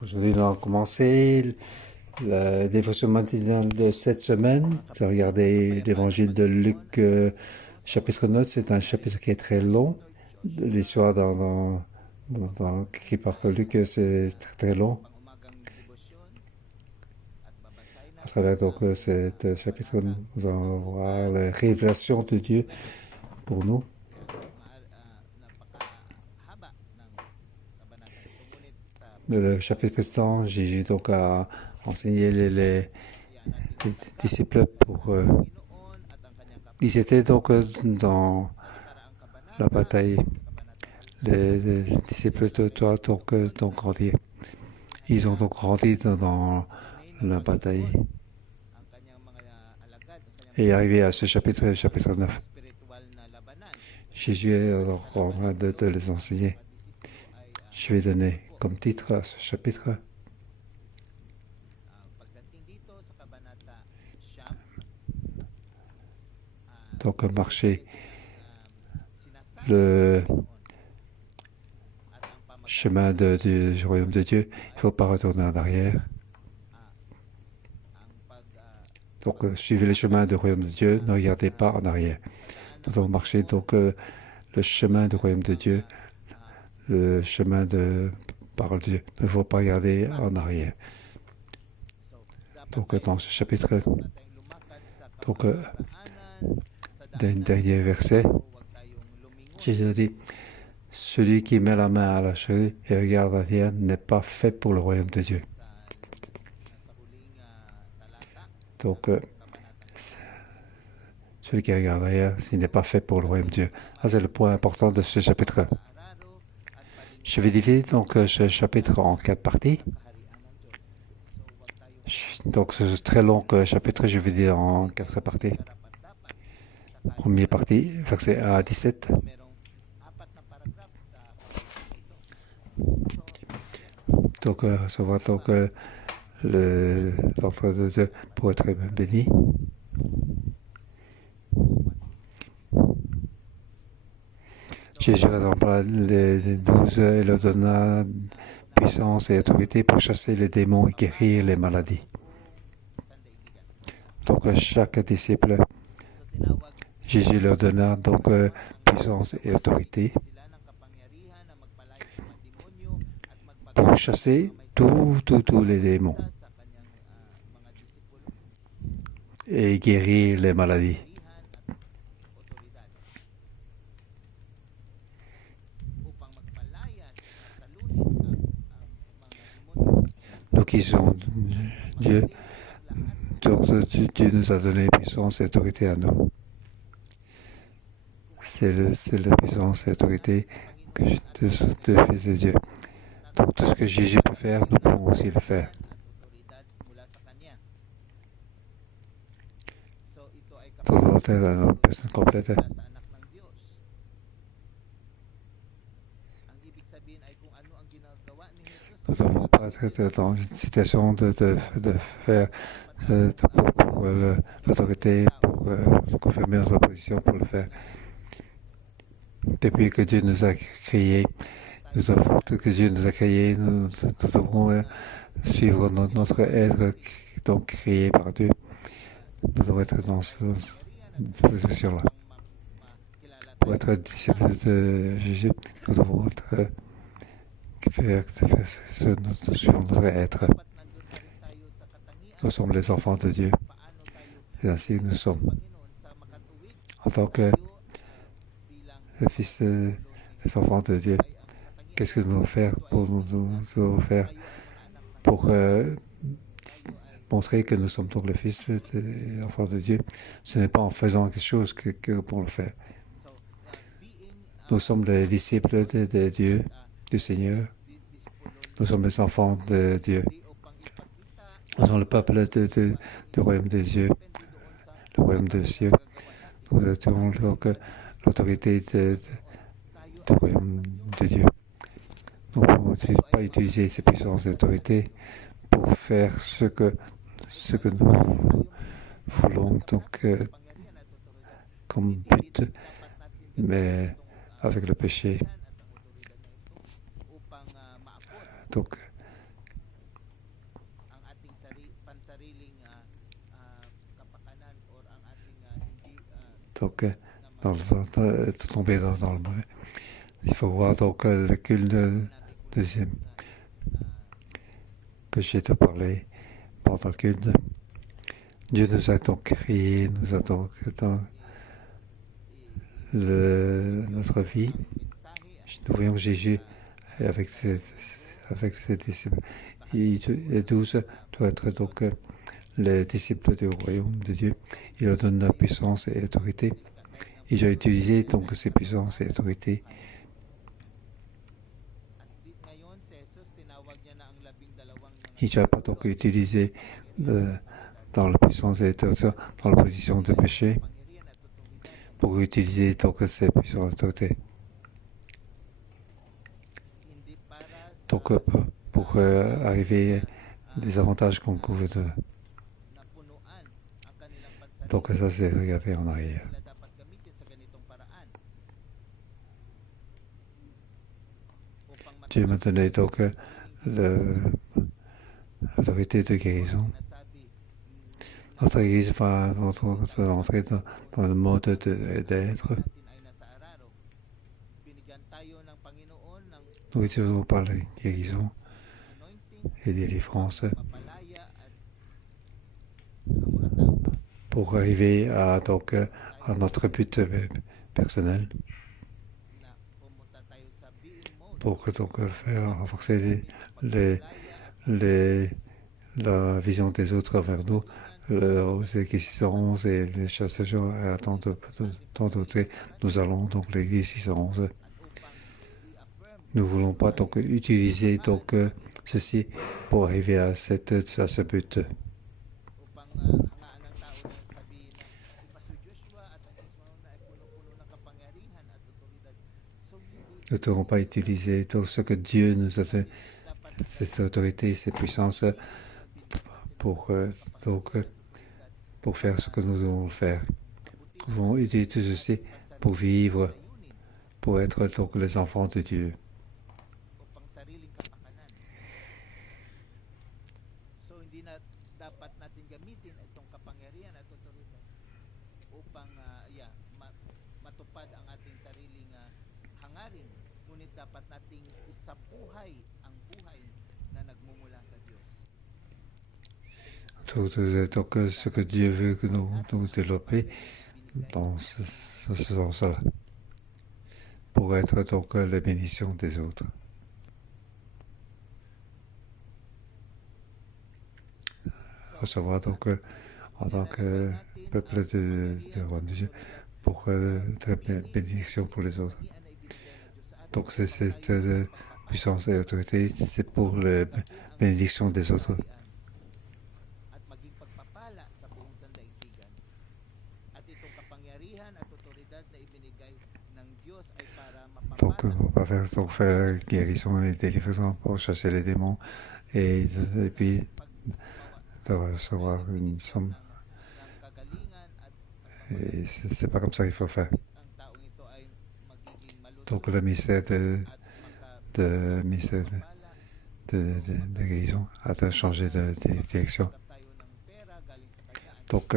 Aujourd'hui, nous allons commencer le dévotion matinale de cette semaine. J'ai regardé l'évangile de Luc, chapitre 9. C'est un chapitre qui est très long. L'histoire qui par Luc, c'est très, très long. À travers cet chapitre, nous allons voir la révélation de Dieu pour nous. Le chapitre précédent, Jésus a enseigné les disciples ils étaient dans la bataille. Les disciples de toi ont grandi. Ils ont donc grandi dans la bataille. Et arrivé à ce chapitre 9, Jésus est en train de les enseigner. Je vais donner comme titre à ce chapitre donc marcher le chemin du royaume de Dieu. Il ne faut pas retourner en arrière. Donc suivez le chemin du royaume de Dieu, ne regardez pas en arrière. Nous devons marcher le chemin du royaume de Dieu, le chemin de parole de Dieu. Il ne faut pas regarder en arrière. Donc dans ce chapitre, dernier verset, Jésus dit, celui qui met la main à la charrue et regarde à l'arrière n'est pas fait pour le royaume de Dieu. Donc celui qui regarde derrière, il n'est pas fait pour le royaume de Dieu. Ça, c'est le point important de ce chapitre. Je vais diviser ce chapitre en 4 parties. Donc ce très long chapitre, je vais dire en 4 parties. Première partie, verset 1 à 17. Donc recevoir l'ordre de Dieu pour être béni. Jésus rassembla les 12 et leur donna puissance et autorité pour chasser les démons et guérir les maladies. Donc chaque disciple, Jésus leur donna puissance et autorité pour chasser tous les démons et guérir les maladies. Nous qui sommes Dieu, Dieu nous a donné puissance et autorité à nous. C'est la puissance et l'autorité que de Fils de Dieu. Donc tout ce que Jésus peut faire, nous pouvons aussi le faire. Tout est une personne complète. Nous n'avons pas être dans une situation de faire pour l'autorité, pour confirmer notre position, pour le faire. Depuis que Dieu nous a créés, nous devons suivre notre être donc créé par Dieu. Nous devons être dans cette position-là. Pour être disciples de Jésus, nous devons faire ce nous suivons notre être. Nous sommes les enfants de Dieu. Et ainsi nous sommes. En tant que les fils les enfants de Dieu, qu'est-ce que nous devons faire pour montrer que nous sommes donc les fils et enfants de Dieu? Ce n'est pas en faisant quelque chose que pour le faire. Nous sommes les disciples de Dieu, du Seigneur. Nous sommes les enfants de Dieu. Nous sommes le peuple du royaume de Dieu, le royaume de Dieu. Nous avons donc l'autorité du royaume de Dieu. Nous ne pouvons pas utiliser ces puissances d'autorité pour faire ce que nous voulons comme but, mais avec le péché. Donc, donc, être tombé dans le mauvais. Il faut voir donc le culte deuxième que j'ai te parlé pendant le culte. Dieu nous a donc créés, nous a donc dans notre vie. Nous voyons Jésus avec ses disciples. Les 12 doivent être donc les disciples du royaume de Dieu. Il leur donne la puissance et l'autorité. Il a utilisé donc ces puissances et autorités. Il n'a pas donc utilisé dans la puissance et l'autorité, dans la position de péché, pour utiliser donc ces puissances et autorités. Donc pour arriver des avantages qu'on couvre. Donc ça c'est regarder en arrière. Dieu m'a donné donc l'autorité de guérison. Notre Église va entrer dans le mode d'être. Nous utilisons par la guérison et délivrance pour arriver à notre but personnel. Pour donc faire renforcer la vision des autres vers nous, les G611 et les chasseurs à tant d'autres. Nous allons donc l'église 611. Nous ne voulons pas donc utiliser donc ceci pour arriver à ce but. Nous ne devons pas utiliser tout ce que Dieu nous a fait, cette autorité, cette puissance, pour faire ce que nous devons faire. Nous devons utiliser tout ceci pour vivre, pour être donc les enfants de Dieu. Donc ce que Dieu veut que nous développions dans ce sens-là, pour être donc la bénédiction des autres. Recevoir donc en tant que peuple de roi de Dieu pour être bénédiction pour les autres. Donc cette puissance et autorité, c'est pour la bénédiction des autres. Donc on va pas faire guérison et délivrance pour chasser les démons et puis de recevoir une somme. Et c'est pas comme ça qu'il faut faire. Donc le mystère de guérison a changé de direction. Donc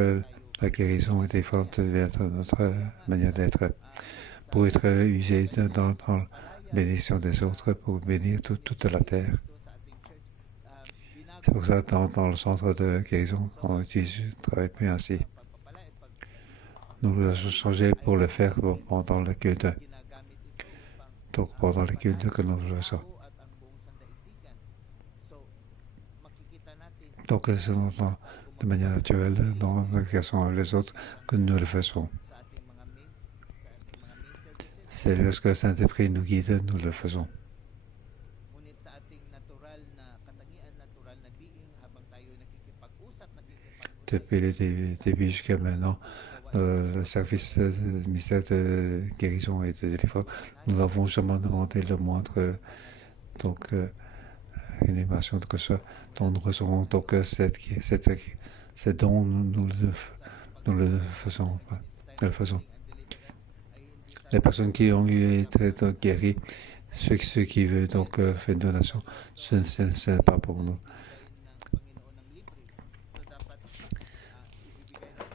la guérison est différente de notre manière d'être, pour être usée dans la bénédiction des autres, pour bénir toute la terre. C'est pour ça que dans le centre de guérison, on ne travaille plus ainsi. Nous l'avons changé pour le faire pendant le culte. Donc pendant le culte que nous le faisons. Donc c'est de manière naturelle dans la création les autres que nous le faisons. C'est lorsque le Saint-Esprit nous guide, nous le faisons. Depuis le début jusqu'à maintenant, le service du ministère de guérison et de délivrance, nous n'avons jamais demandé le moindre animation que ce soit. Donc nous recevons donc cette don, nous le faisons. Les personnes qui ont été guéries, ceux qui veulent donc faire une donation, ce n'est pas pour nous.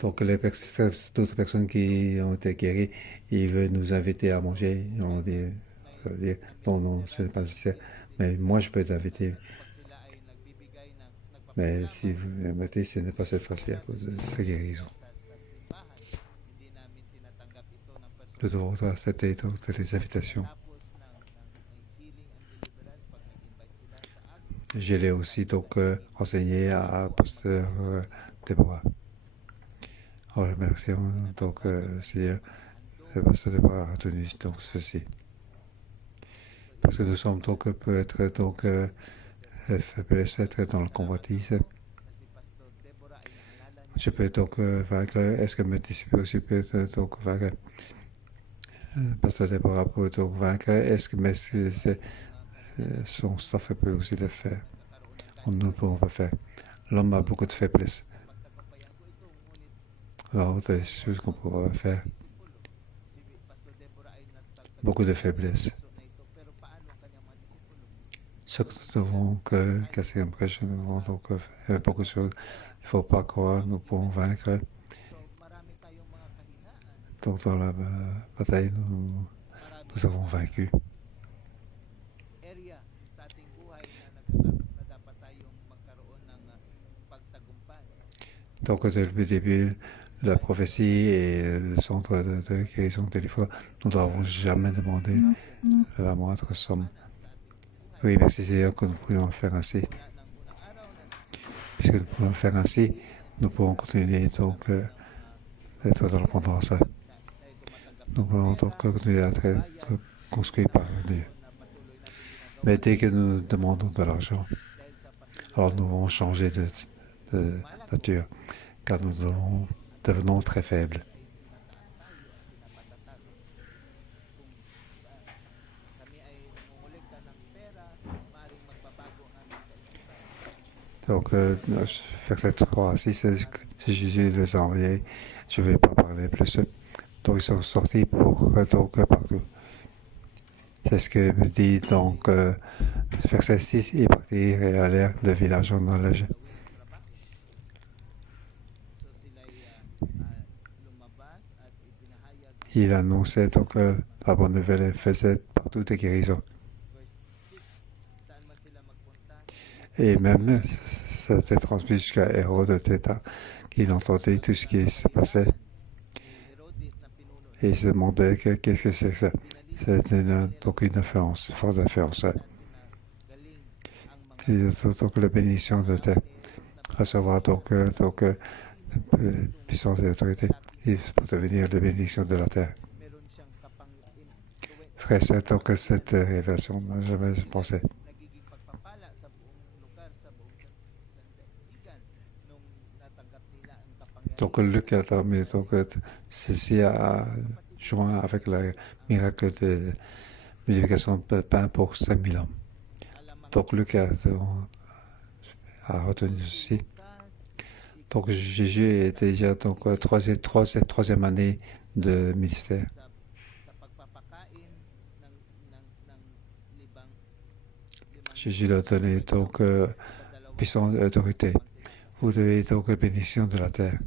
Donc, d'autres personnes qui ont été guéries, ils veulent nous inviter à manger. On dit, ça veut dire, non, non, ce n'est pas nécessaire. Mais moi, je peux t'inviter. Mais si vous m'invitez, ce n'est pas cette fois-ci à cause de sa guérison. Nous devons accepter toutes les invitations. Je l'ai aussi donc enseigné à Pasteur Déborah. En remerciant donc Seigneur, le Pasteur Déborah a tenu donc ceci. Parce que nous sommes donc peut être donc faiblesse, être dans le convoitise. Je peux donc vaincre. Est-ce que mes disciples aussi peuvent donc vaincre? Pasteur Déborah peut donc vaincre. Est-ce que son staff peut aussi le faire? Nous ne pouvons pas faire. L'homme a beaucoup de faiblesses. Alors, des choses qu'on pourra faire. Beaucoup de faiblesses. Ce que nous devons casser en brèche, nous devons donc faire beaucoup de choses. Il ne faut pas croire, nous pouvons vaincre. Donc dans la bataille, nous avons vaincu. Donc depuis le début, la prophétie et le centre de guérison de l'IFA, nous n'avons jamais demandé la moindre somme. Oui, merci Seigneur que nous pourrions faire ainsi. Puisque nous pouvons faire ainsi, nous pouvons continuer donc d'être dans l'abondance. Nous pouvons donc continuer à être construits par Dieu. Mais dès que nous demandons de l'argent, alors nous devons changer de nature, car nous devenons très faibles. Donc, verset 3 à 6, si Jésus les a envoyés, je ne vais pas parler plus. Donc, ils sont sortis pour donc partout. C'est ce que me dit donc verset 6, ils partirent et allèrent de village en village. Il annonçait donc la bonne nouvelle et faisait partout des guérisons. Et même, ça s'est transmis jusqu'à Hérode Théta, qu'il entendait tout ce qui se passait. Et il se demandait qu'est-ce que c'est que ça. C'est donc une influence, une forte influence. Et donc la bénédiction de terre, recevoir donc puissance et autorité, et pour devenir la bénédiction de la terre. Frère, c'est donc cette révélation, n'a jamais pensé. Donc Luc a terminé, donc ceci a joint avec le miracle de multiplication de pain pour 5000 hommes. Donc Luc a retenu ceci. Donc Jésus est déjà donc troisième année de ministère. Jésus leur a donné donc puissance et autorité. Vous avez donc la bénédiction de la terre.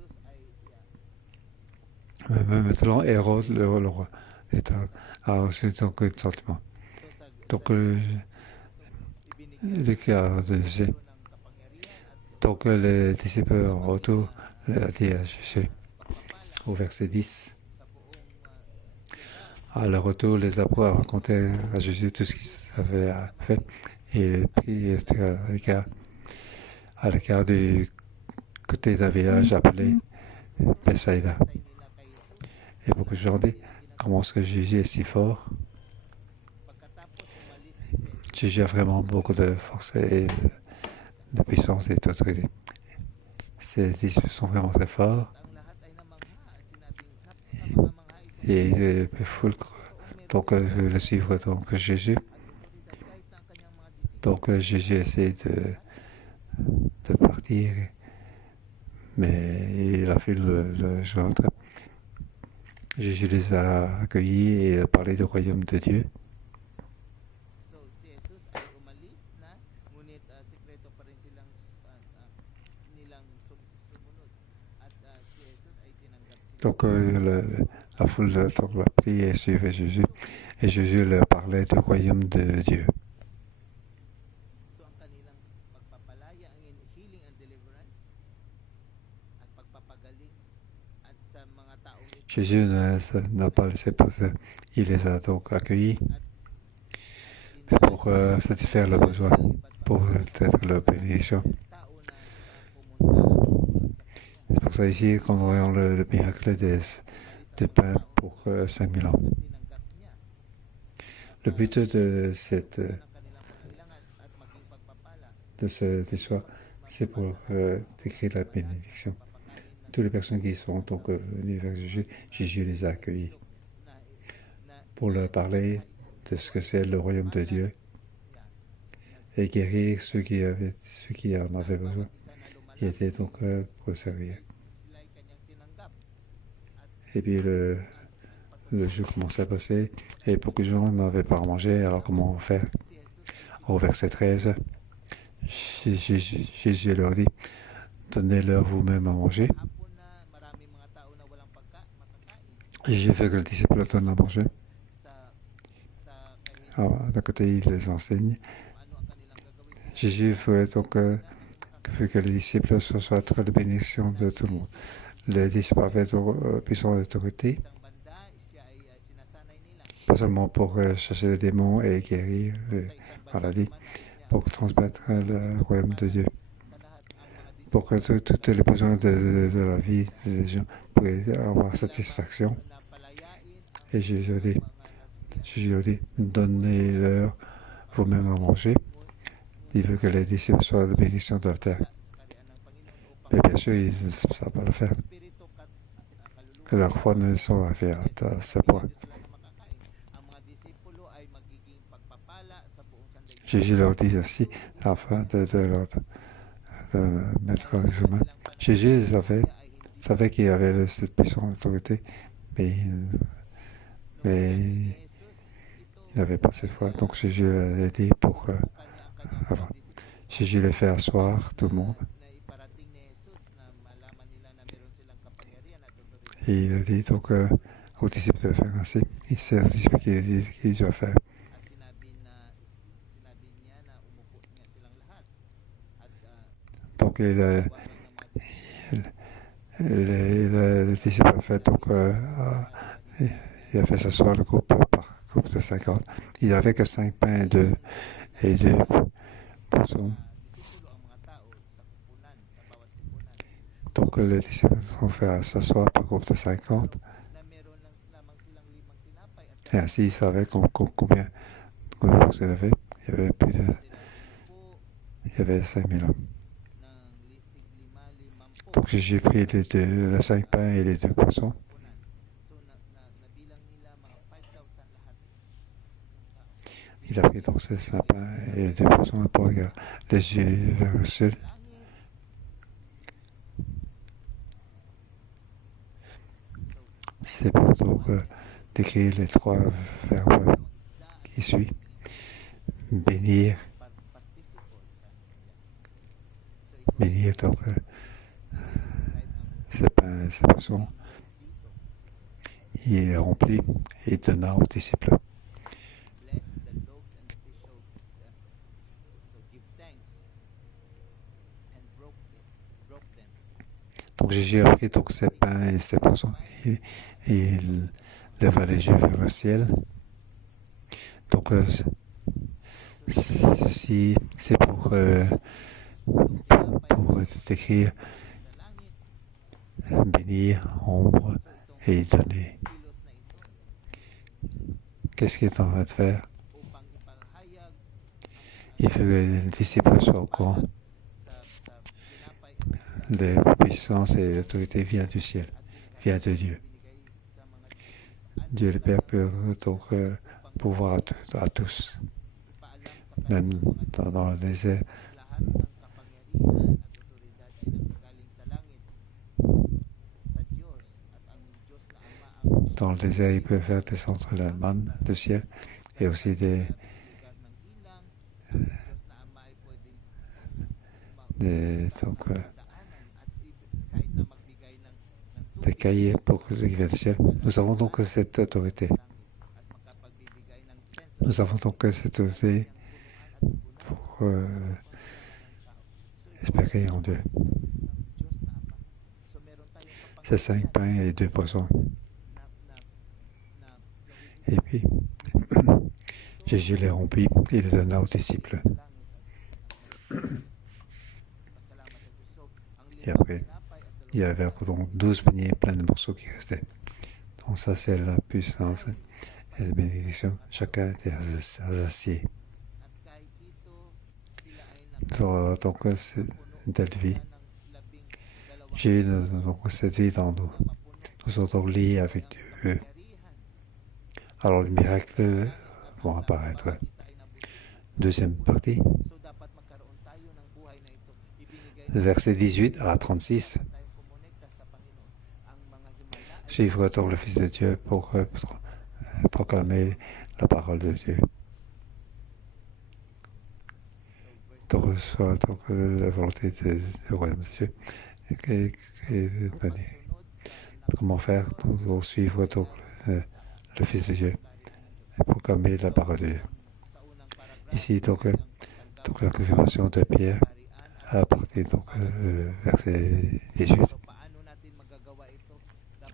Même maintenant, Hérode, le roi, a reçu donc un sentiment. Donc Luc a dit, donc les disciples en retour a dit à Jésus, au verset 10. À leur retour, les apôtres racontaient à Jésus tout ce qu'ils avaient fait et puis était à l'écart du côté d'un village appelé Bethsaïda. Et beaucoup de gens disent comment est-ce que Jésus est si fort. Jésus a vraiment beaucoup de force et de puissance et d'autorité. Ces disciples sont vraiment très forts. Et il faut donc le suivre donc Jésus. Donc Jésus essaie de partir, mais il a fait le genre. Jésus les a accueillis et a parlé du royaume de Dieu. Donc la foule donc, l'a pris et suivait Jésus. Et Jésus leur parlait du royaume de Dieu. Jésus n'a pas laissé passer. Il les a donc accueillis pour satisfaire leurs besoins, pour être leur bénédiction. C'est pour ça ici qu'on voit le miracle des pains pour 5000 ans. Le but de cette histoire, c'est pour décrire la bénédiction. Toutes les personnes qui sont donc venues vers Jésus, Jésus les a accueillis pour leur parler de ce que c'est le royaume de Dieu et guérir ceux qui en avaient besoin. Il était donc pour servir. Et puis le jeu commençait à passer et beaucoup de gens n'avaient pas à manger, alors comment faire? Au verset 13, Jésus leur dit, donnez-leur vous-même à manger. J'ai fait que le disciple donne à manger. Alors, d'un côté, il les enseigne. Jésus veut donc que les disciples soient très de bénédiction de tout le monde. Les disciples avaient puissance d'autorité, pas seulement pour chasser les démons et guérir les maladies, pour transmettre le royaume de Dieu, pour que tous les besoins de la vie des gens puissent avoir satisfaction. Et Jésus a dit, donnez-leur vous-même à manger. Il veut que les disciples soient de bénédiction de la terre. Mais bien sûr, ils ne savent pas le faire. Que leur foi ne sont arrivés à ce point. Jésus leur dit ainsi, afin de mettre en examen. Jésus savait qu'il y avait cette puissance d'autorité, mais il n'avait pas cette foi. Donc Jésus l'a dit pour avant. Jésus les fait asseoir tout le monde. Et il a dit donc aux disciples de faire ainsi. Et c'est aux disciples qui doivent faire. Donc les disciples ont fait donc il a fait s'asseoir le groupe par groupe de 50. Il n'avait que 5 pains et 2 poissons. Donc les disciples ont fait s'asseoir par groupe de 50. Et ainsi, ils savaient combien de personnes il y avait. Il y avait 5000 hommes. Donc j'ai pris les 5 pains et les 2 poissons. Il a pris donc ces 5 pains et les 2 poissons pour regarder les yeux vers le ciel. C'est pour donc décrire les 3 verbes qui suivent. Bénir donc ces pains et ces poissons. Il est rempli et donna aux disciples. Donc Jésus a pris donc ses pains et ses poissons et il leva les yeux vers le ciel. Donc ceci c'est pour décrire bénir, ombre et donner. Qu'est-ce qu'il est en train de faire? Il veut que les disciples soient au courant. La puissance et l'autorité vient du ciel, vient de Dieu. Dieu le Père peut donc pouvoir à tous, même dans le désert. Dans le désert, il peut faire descendre la manne du ciel et aussi donc Mordecai pour ce qui vient du ciel. Nous avons donc cette autorité. Nous avons donc cette autorité pour espérer en Dieu. C'est 5 pains et 2 poissons. Et puis, Jésus les rompit et les donna aux disciples. Et après, il y avait encore 12 paniers pleins de morceaux qui restaient. Donc ça, c'est la puissance et la bénédiction. Chacun était associé. Donc, c'est une telle vie. J'ai donc cette vie dans nous. Nous sommes donc liés avec Dieu. Alors les miracles vont apparaître. Deuxième partie. Verset 18 à 36. Suivre donc le Fils de Dieu pour proclamer la parole de Dieu. Donc, reçoit donc la volonté du royaume de Dieu. Comment faire pour suivre donc le Fils de Dieu et proclamer la parole de Dieu. Ici, donc la confirmation de Pierre à partir donc verset 18.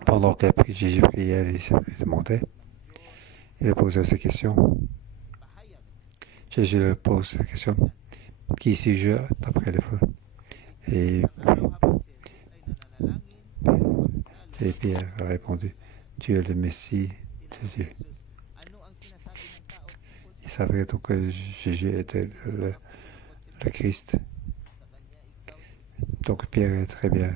Pendant que Jésus priait, les disciples lui demandaient, il posait ces questions. Jésus leur pose cette question. Qui suis-je d'après les feux? Et Pierre a répondu, tu es le Messie de Dieu. Il savait donc que Jésus était le Christ. Donc Pierre est très bien.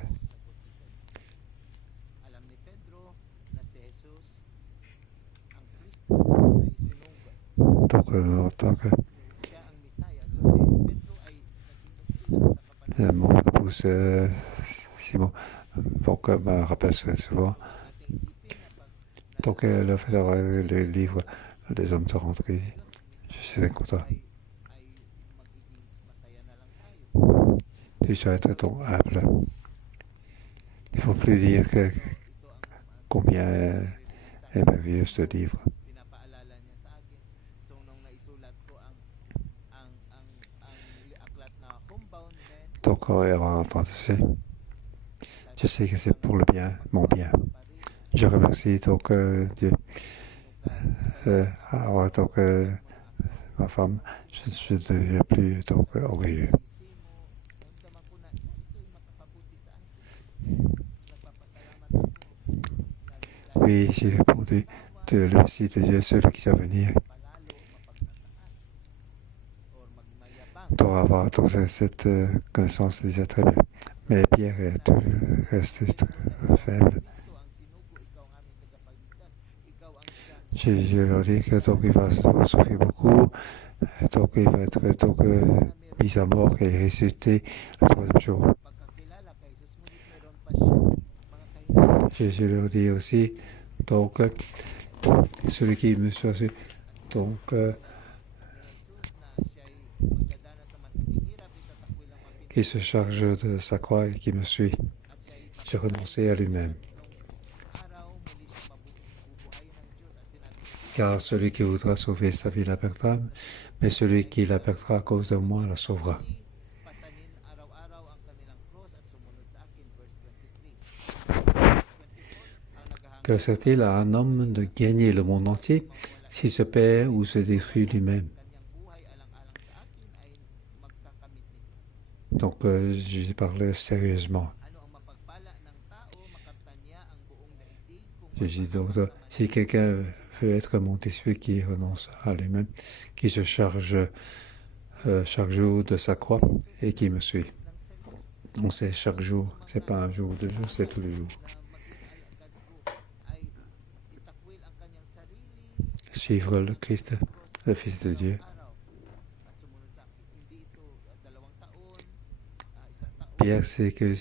Donc en tant que mon épouse Simon, donc me rappelle souvent. Donc elle a fait le livre Les hommes de rentrée. Je suis content. Tu dois être donc humble. Il ne faut plus dire combien est merveilleux ce livre. Donc, elle va entendre ça. Je sais que c'est pour le bien, mon bien. Je remercie donc Dieu. Alors, donc, ma femme, je ne deviens plus donc orgueilleux. Oui, j'ai répondu, le Messie de Dieu, celui qui va venir. Pour avoir donc, cette connaissance déjà très bien. Mais Pierre reste faible. Je leur dis que donc il va souffrir beaucoup, donc il va être donc mis à mort et ressuscité le troisième jour. Je leur dis aussi donc celui qui me suit, donc qui se charge de sa croix et qui me suit. J'ai renoncé à lui-même. Car celui qui voudra sauver sa vie la perdra, mais celui qui la perdra à cause de moi la sauvera. Que sert-il à un homme de gagner le monde entier s'il se perd ou se détruit lui-même? Donc, je parlais sérieusement. Je dis donc, si quelqu'un veut être mon disciple qui renonce à lui-même, qui se charge chaque jour de sa croix et qui me suit. Donc, c'est chaque jour, c'est pas un jour, 2 jours, c'est tous les jours. Suivre le Christ, le Fils de Dieu. Pierre sait que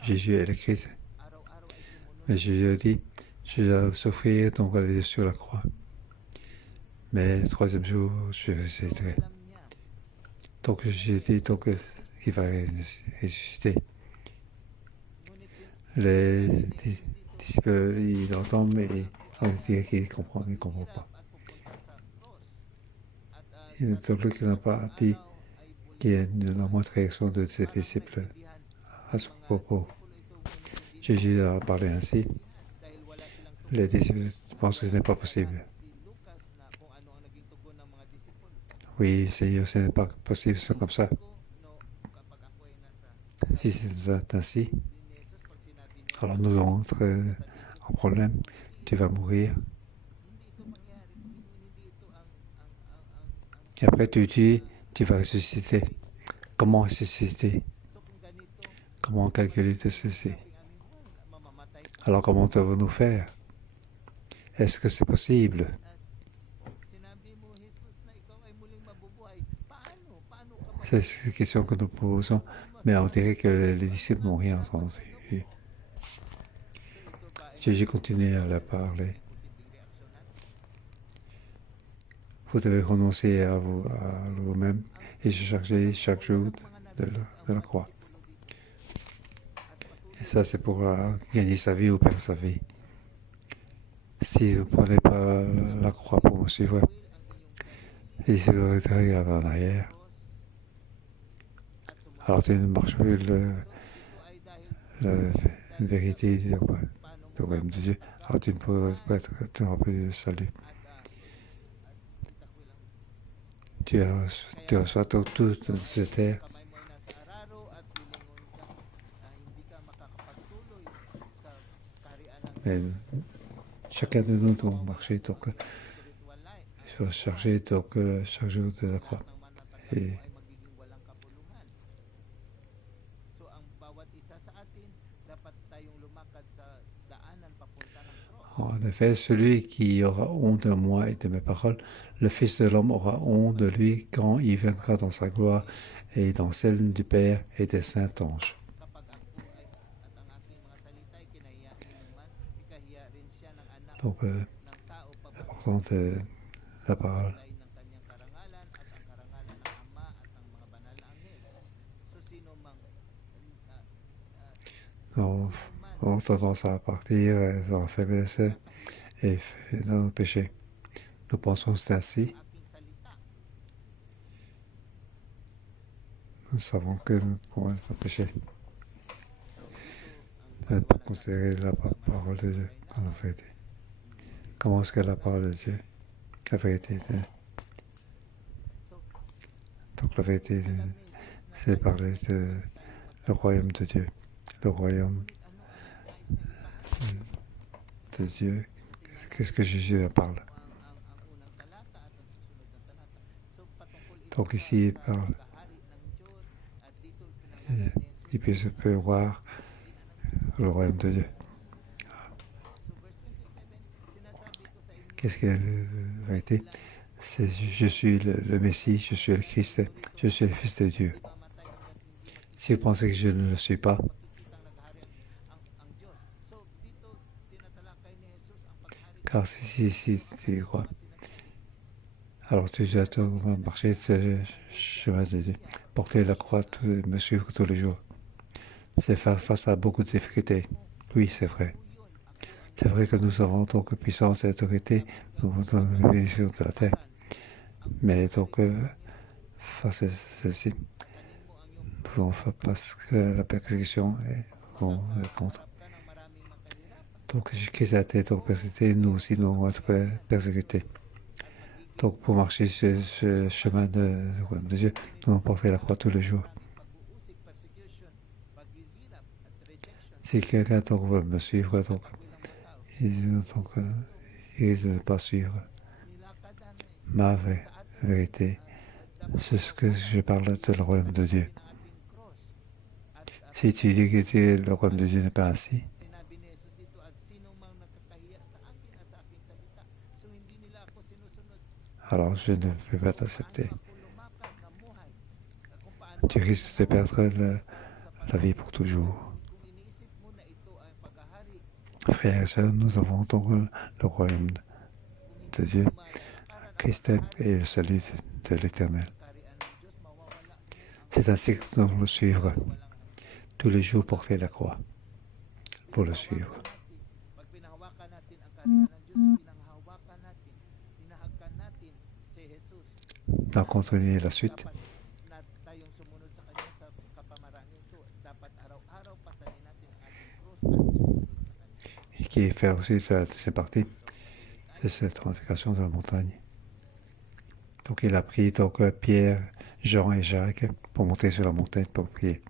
Jésus est le Christ. Mais Jésus dit, je vais souffrir, donc aller sur la croix. Mais le troisième jour, je ressusciterai. Donc j'ai dit qu'il va ressusciter. Les disciples, ils entendent, mais on dirait qu'ils ne comprennent pas. Donc, Luc n'a pas dit qu'il y a une moindre réaction de ses disciples à ce propos. Jésus a parlé ainsi. Les disciples pensent que ce n'est pas possible. Oui, Seigneur, ce n'est pas possible, c'est comme ça. Si c'est ainsi, alors nous entrons en problème. Tu vas mourir. Et après, tu dis, tu vas ressusciter. Comment ressusciter? Comment calculer tout ceci? Alors, comment devons-nous faire? Est-ce que c'est possible? C'est une question que nous posons, mais on dirait que les disciples n'ont rien entendu. Jésus continue à leur parler. Vous devez renoncer à vous-même et se charger chaque jour de la croix. Et ça, c'est pour gagner sa vie ou perdre sa vie. Si vous ne prenez pas la croix pour me suivre, et si vous regardez en arrière, alors tu ne marches plus la vérité du royaume de Dieu. Alors tu ne peux pas être plus de salut. Tu reçois tout de cette terre. Mais chacun de nous doit marcher, donc se charger chaque jour de la croix. Et en effet, celui qui aura honte de moi et de mes paroles, le Fils de l'homme aura honte de lui quand il viendra dans sa gloire et dans celle du Père et des saints anges. Donc, l'important de la parole. On a tendance à partir dans la faiblesse et dans le péché. Nous pensons que c'est ainsi. Nous savons que nous pouvons être péchés. Ne pas considérer la parole de Dieu comme la vérité. Comment est-ce que la parole de Dieu, la vérité, donc la vérité, c'est parler de le royaume de Dieu, le royaume de Dieu. Qu'est-ce que Jésus parle? Donc ici, il parle. Il peut voir le royaume de Dieu. Qu'est-ce que la vérité? C'est je suis le Messie, je suis le Christ, je suis le Fils de Dieu. Si vous pensez que je ne le suis pas, car si tu crois, alors tu dois marcher ce chemin de Dieu, porter la croix, me suivre tous les jours. C'est faire face à beaucoup de difficultés. Oui, c'est vrai. C'est vrai que nous avons donc puissance et autorité, nous avons la bénédiction de la terre. Mais donc, face à ceci, nous devons faire parce que la persécution est contre. Donc, Christ a été donc persécuté, nous aussi nous devons être persécutés. Donc, pour marcher ce chemin de Dieu, nous devons porter la croix tous les jours. Si quelqu'un veut me suivre, donc, il risque de ne pas suivre ma vérité. C'est ce que je parle de le royaume de Dieu. Si tu dis que le royaume de Dieu n'est pas ainsi, alors je ne vais pas t'accepter. Tu risques de perdre la vie pour toujours. Frères et sœurs, nous avons donc le royaume de Dieu, Christ et le salut de l'Éternel. C'est ainsi que nous devons le suivre. Tous les jours porter la croix. pour le suivre. Dans continuer la suite. Et qui fait aussi la deuxième partie, c'est cette transfiguration de la montagne. Donc il a pris donc, Pierre, Jean et Jacques pour monter sur la montagne pour prier.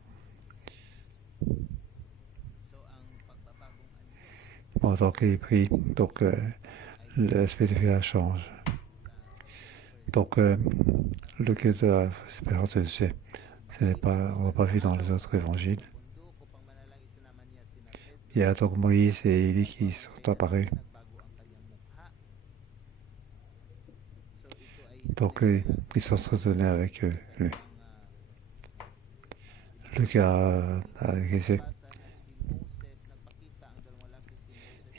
Pendant qu'il prie, donc l'aspect de vie change. Donc le culte de la espérance de Dieu, on n'a pas vu dans les autres évangiles. Il y a donc Moïse et Élie qui sont apparus. Donc ils sont soutenus avec lui. Luc a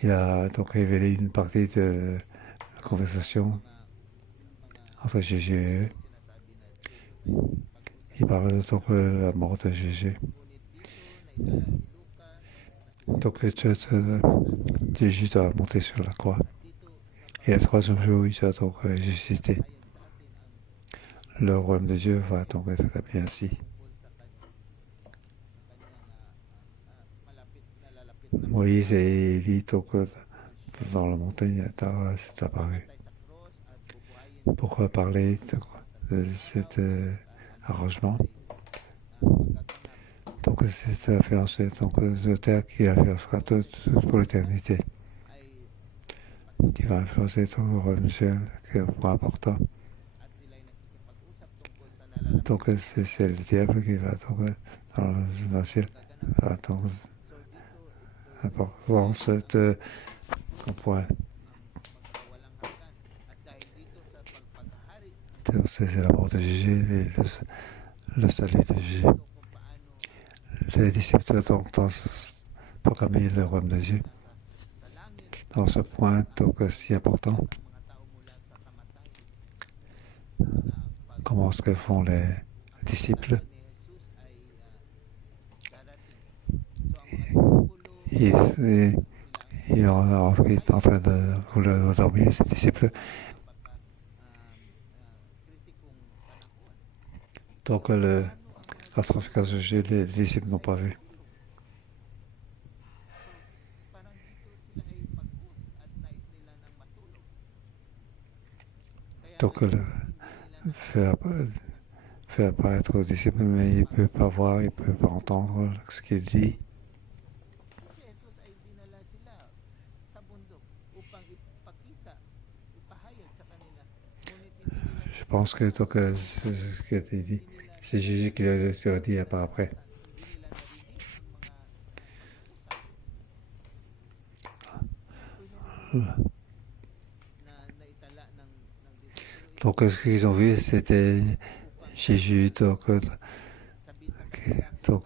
il a donc révélé une partie de la conversation entre Jésus et eux. Il parle donc de la mort de Jésus. Donc Jésus a monté sur la croix. Et le troisième jour, il a donc ressuscité. Le royaume de Dieu va donc être établi ainsi. Moïse et Élie, donc, dans la montagne, c'est apparu. Pour parler de cet arrangement. Donc, c'est influencé, donc, le terre qui influencera tout pour l'éternité. Qui va influencer tout le royaume du ciel, qui est un point important. Donc, c'est le diable qui va donc, dans le ciel. Va donc, important ce point. C'est la mort de Jésus et le salut de Jésus. Les disciples donc proclamer le royaume de Dieu. Dans ce point donc si important, comment est-ce que font les disciples? Ils sont en train de vouloir dormir, ces disciples. Donc la transfiguration de Jésus, les disciples n'ont pas vu. Donc fait apparaître aux disciples, mais il ne peut pas voir, il ne peut pas entendre ce qu'il dit. Je pense que donc, c'est ce qui a été dit. C'est Jésus qui l'a dit par après. Donc ce qu'ils ont vu, c'était Jésus donc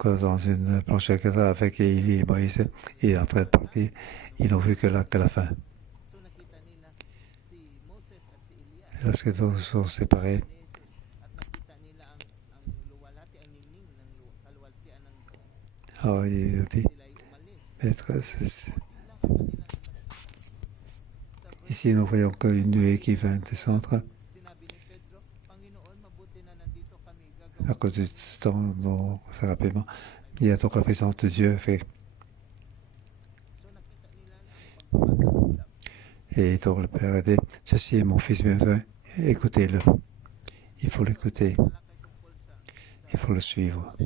dans une planche avec Élie et Moïse, il est en train de partir. Ils n'ont vu que la fin. Et lorsque ils sont séparés, alors il a dit, Maître, ici nous voyons qu'une nuée qui vient descendre. À cause du temps, nous faire rapidement. Il y a donc la présence de Dieu fait. Et donc le Père a dit, ceci est mon fils bien-aimé, écoutez-le. Il faut l'écouter. Il faut le suivre.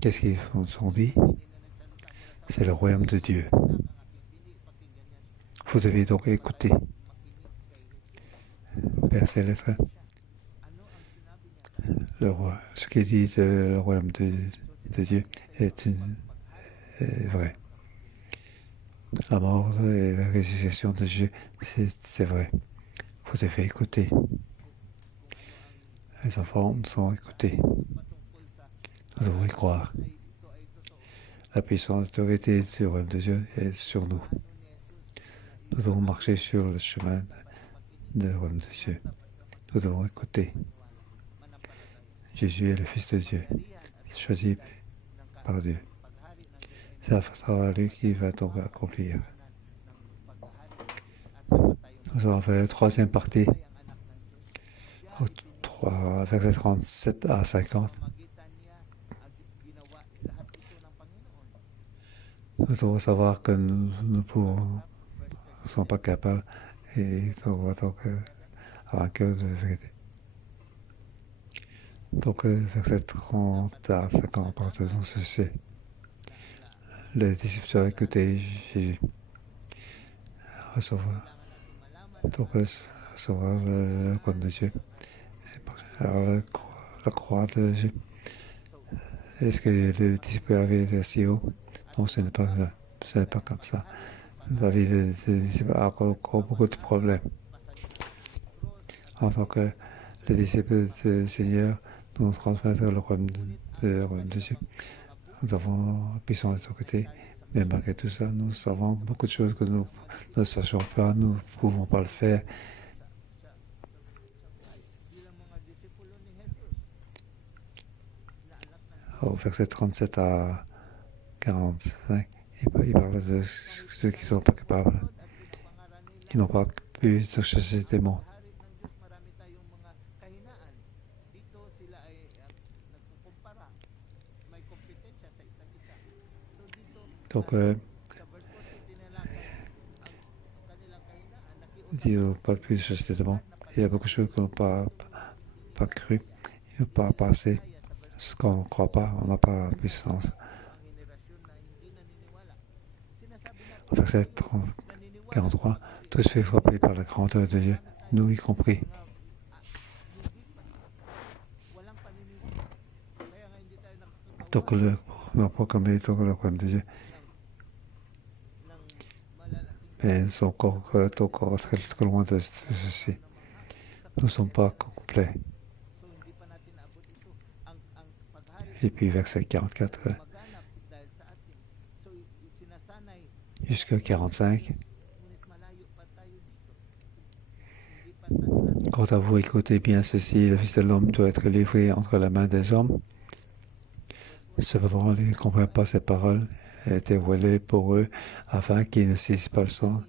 Qu'est-ce qu'ils ont dit? C'est le royaume de Dieu. Vous devez donc écouter. Père Céleste, ce qu'il dit le royaume de Dieu est vrai. La mort et la résurrection de Dieu, c'est vrai. Vous devez écouter. Les enfants nous ont écoutés. Nous devons y croire. La puissance d'autorité du royaume de Dieu est sur nous. Nous devons marcher sur le chemin du royaume de Dieu. Nous devons écouter. Jésus est le Fils de Dieu, choisi par Dieu. C'est à travers lui qui va donc accomplir. Nous allons faire la troisième partie, versets 37 à 50. Nous devons savoir que nous ne sommes pas capables et nous devons donc avoir un cœur de vérité. Donc, verset 30 à 50, parle de ceci. Les disciples ont écouté Jésus. Recevoir. Donc, recevoir le royaume de Dieu. Alors, la croix de Jésus. Est-ce que les disciples avaient été si haut? Non, ce n'est pas comme ça. La vie des disciples a encore beaucoup de problèmes. En tant que les disciples du Seigneur, nous transmettre le royaume de Dieu. Nous avons puissance de tous côtés, mais malgré tout ça, nous savons beaucoup de choses que nous ne sachons pas, nous ne pouvons pas le faire. Au verset 37 à 45, il parle de ceux qui ne sont pas capables, qui n'ont pas pu chasser ces démons. Donc, ils n'ont pas pu chasser des démons. Il y a beaucoup de choses qu'ils n'ont pas cru, ils n'ont pas passé. Ce qu'on ne croit pas, on n'a pas la puissance. Verset 43, tout se fait frapper par la grandeur de Dieu, nous y compris. Donc, on n'a pas comme le royaume de Dieu. Mais nous sommes encore très loin de ceci. Nous ne sommes pas complets. Et puis, verset 44 jusqu'à 45. Quant à vous, écoutez bien ceci, le Fils de l'homme doit être livré entre les mains des hommes. Cependant, ils ne comprennent pas ces paroles. Elles étaient voilées pour eux afin qu'ils ne saisissent pas le son.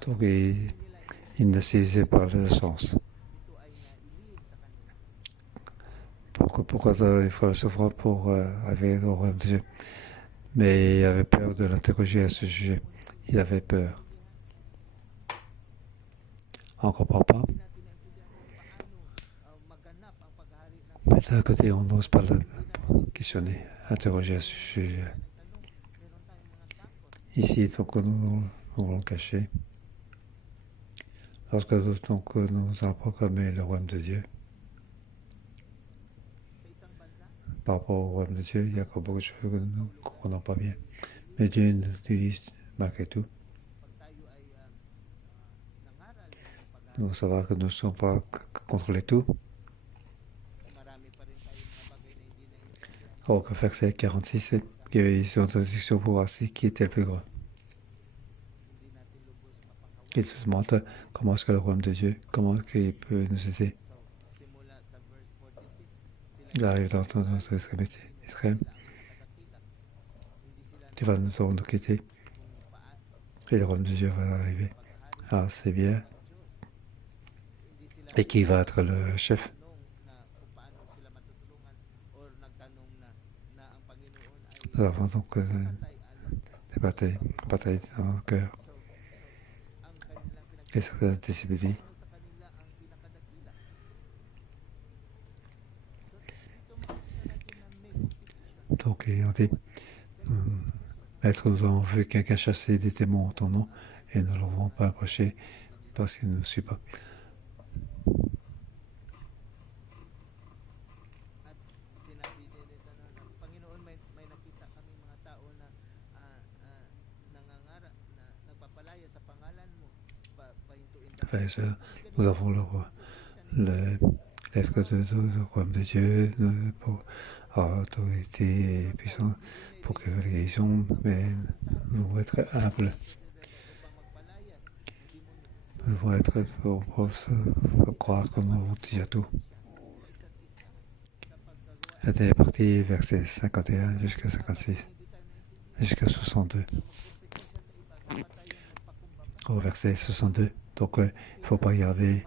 Donc, ils ne saisissaient pas le sens. Pourquoi il fallait souffrir pour arriver au royaume de Dieu? Mais il avait peur de l'interroger à ce sujet. Il avait peur. On ne comprend pas. Mais d'un côté, on n'ose pas le questionner, interroger à ce sujet. Ici, donc, nous voulons cacher. Lorsque donc, nous avons proclamé le royaume de Dieu, par rapport au royaume de Dieu, il y a encore beaucoup de choses que nous ne comprenons pas bien. Mais Dieu nous utilise malgré tout. Nous devons savoir que nous ne sommes pas contrôlés tout. Au verset 46, ils ont une discussion pour voir qui était le plus grand. Il se demande comment est-ce que le royaume de Dieu, comment il peut nous aider. Il arrive dans notre extrémité. Tu vas nous quitter. Et le royaume de Dieu va arriver. Ah, c'est bien. Et qui va être le chef? Nous avons donc des batailles dans le cœur. Et c'est la discipline. Donc, on dit, Maître, nous avons vu quelqu'un chasser des démons en ton nom et nous ne l'avons pas approché parce qu'il ne nous suit pas. Nous avons l'être du royaume de Dieu pour autorité et puissance pour que la guérison, mais nous devons être humbles. Nous devons être pour croire que nous avons déjà tout. La dernière partie, verset 51 jusqu'à 56, jusqu'à 62. Au verset 62. Donc, il ne faut pas regarder.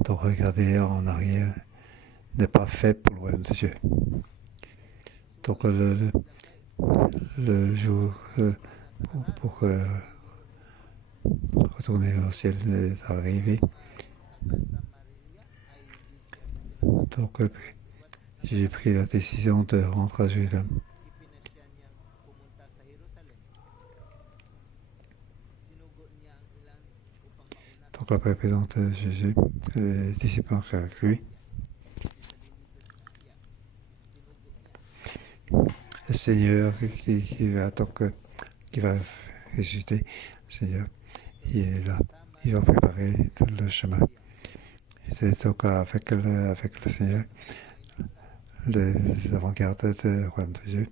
Donc, regarder en arrière n'est pas fait pour le royaume de Dieu. Donc, le jour pour retourner au ciel est arrivé. Donc, j'ai pris la décision de rentrer à Jérusalem. Donc, après présente Jésus, les disciples marchent avec lui. Le Seigneur qui va ressusciter, le Seigneur, il est là. Il va préparer tout le chemin. Et donc, avec le Seigneur, les avant-gardes du royaume de Dieu,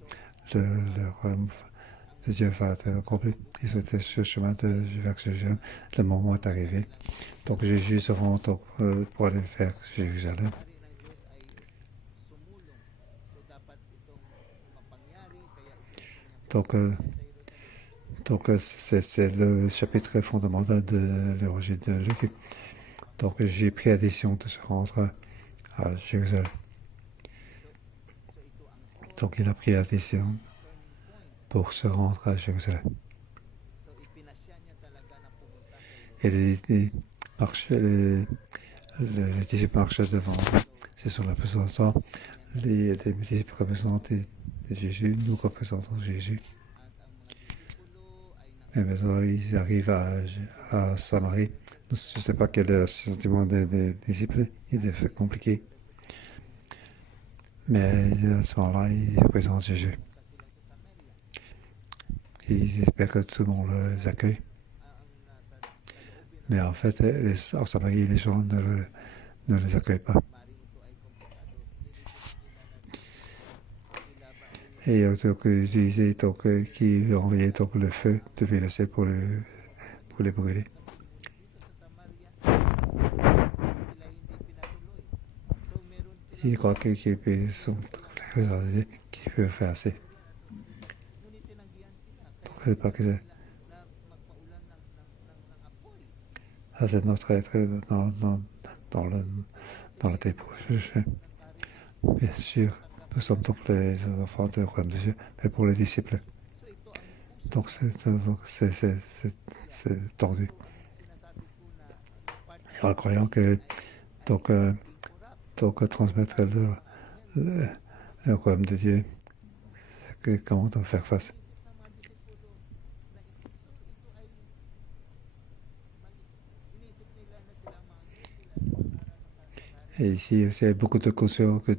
le royaume de Dieu va être accompli. Ils étaient sur le chemin vers Jérusalem. Le moment est arrivé. Donc Jésus se rend pour aller vers Jérusalem. Donc c'est le chapitre fondamental de l'évangile de Luc. Donc j'ai pris la décision de se rendre à Jérusalem. Donc il a pris la décision pour se rendre à Jérusalem. Et les disciples marchaient devant. C'est sur la plupart du temps, les disciples représentent Jésus, nous représentons Jésus. Mais maintenant, ils arrivent à Samarie. Je ne sais pas quel est le sentiment des disciples, il est compliqué. Mais à ce moment-là, ils représentent Jésus. Et ils espèrent que tout le monde les accueille. Mais en fait, en Samarie, les gens ne les accueillent pas. Et donc, utiliser qui envoyait donc le feu depuis le ciel pour les brûler. Il croit qu'ils peuvent faire assez. Donc, c'est pas que ça, c'est notre être dans le débauche. Bien sûr, nous sommes donc les enfants du royaume de Dieu, mais pour les disciples. Donc, c'est tordu. Et en croyant que donc transmettre le royaume de Dieu, comment on doit faire face. Et ici aussi, il y a beaucoup de cautions que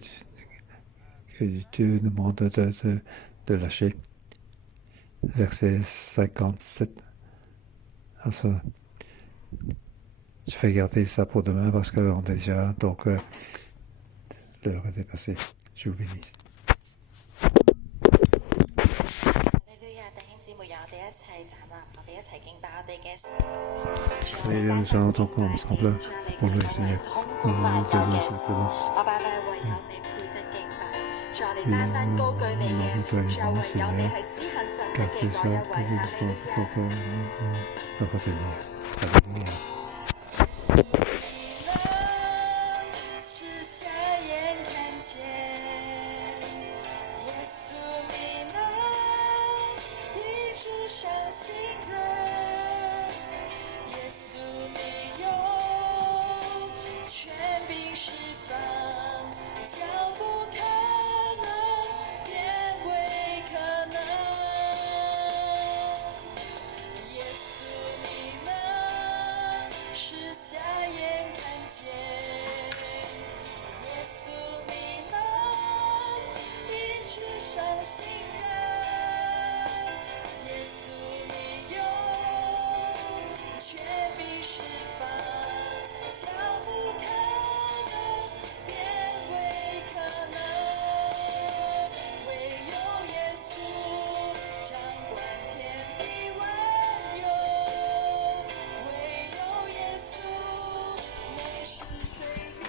Dieu demande de lâcher. Verset 57. Alors, je vais garder ça pour demain parce que l'on est déjà, donc l'heure est dépassée. Je vous bénis. 所以nous allons donc ensemble pour le Seigneur. Au nom de nous simplement. 主啊，你單單高舉你嘅，主啊，唯有你係施行神蹟嘅嗰一位，多謝你，是瞎眼看見，耶穌你能醫治傷心人，耶穌你有權柄釋放，叫不可能變為可能，耶穌你能使瞎眼看見，耶穌你能醫治傷心人，耶穌你有權柄釋放，叫不可能變為可能，唯有耶穌掌管天地萬有，唯有耶穌能使水變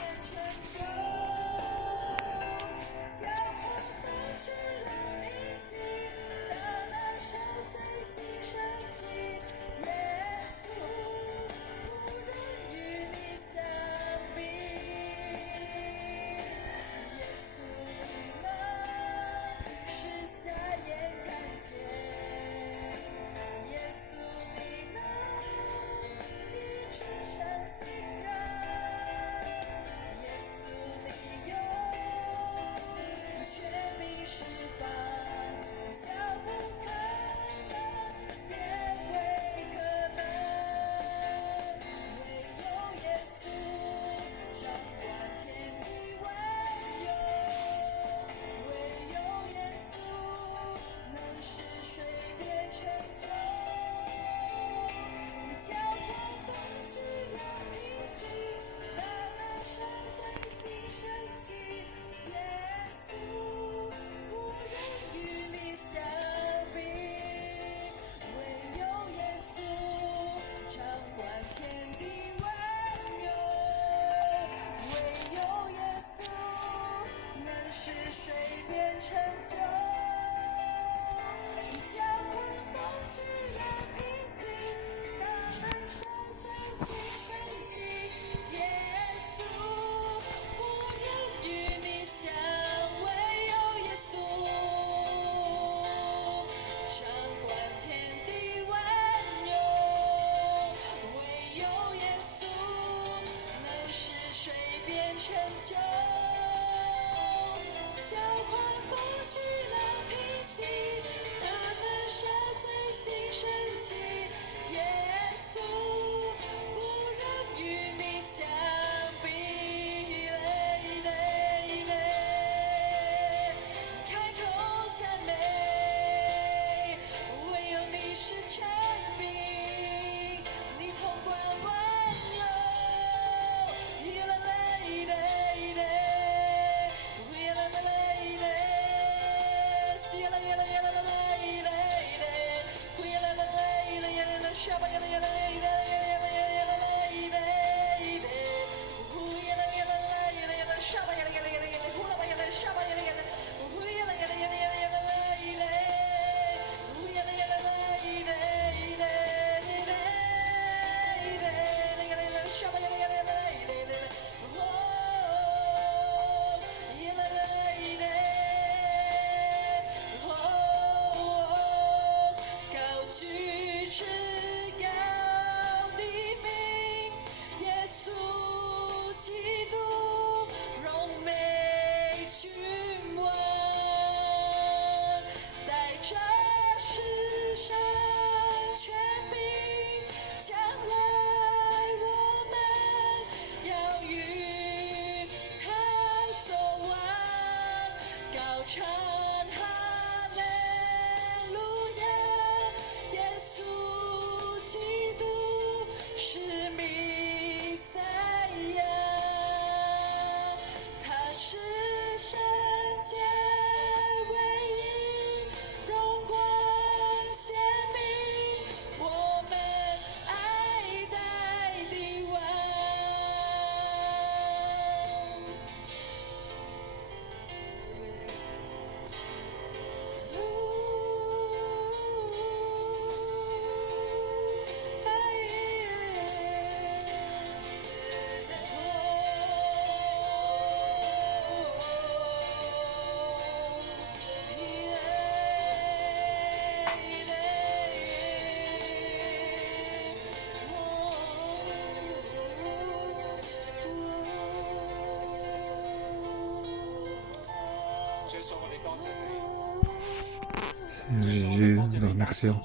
Seigneur Jésus, nous remercions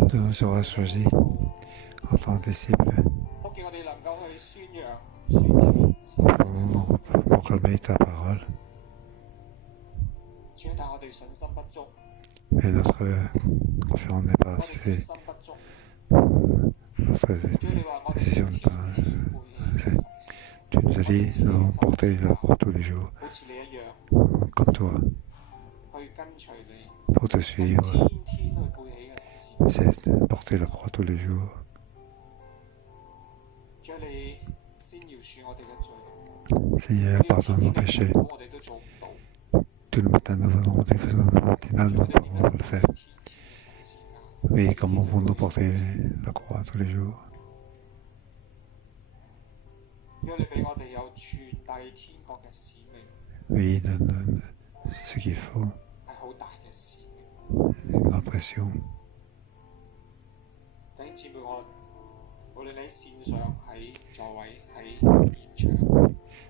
de nous avoir choisis en tant que disciples pour proclamer ta parole. Mais notre confiance n'est pas assez. Notre décision n'est pas assez. Tu nous as dit de nous porter la croix tous les jours, comme toi, pour te suivre. C'est de porter la croix tous les jours. Seigneur, pardonne nos péchés. Tout le matin, nous venons des faisons matinales, nous pouvons le faire. Oui, comment pouvons-nous porter la croix tous les jours? Oui, donne ce qu'il faut. Une impression.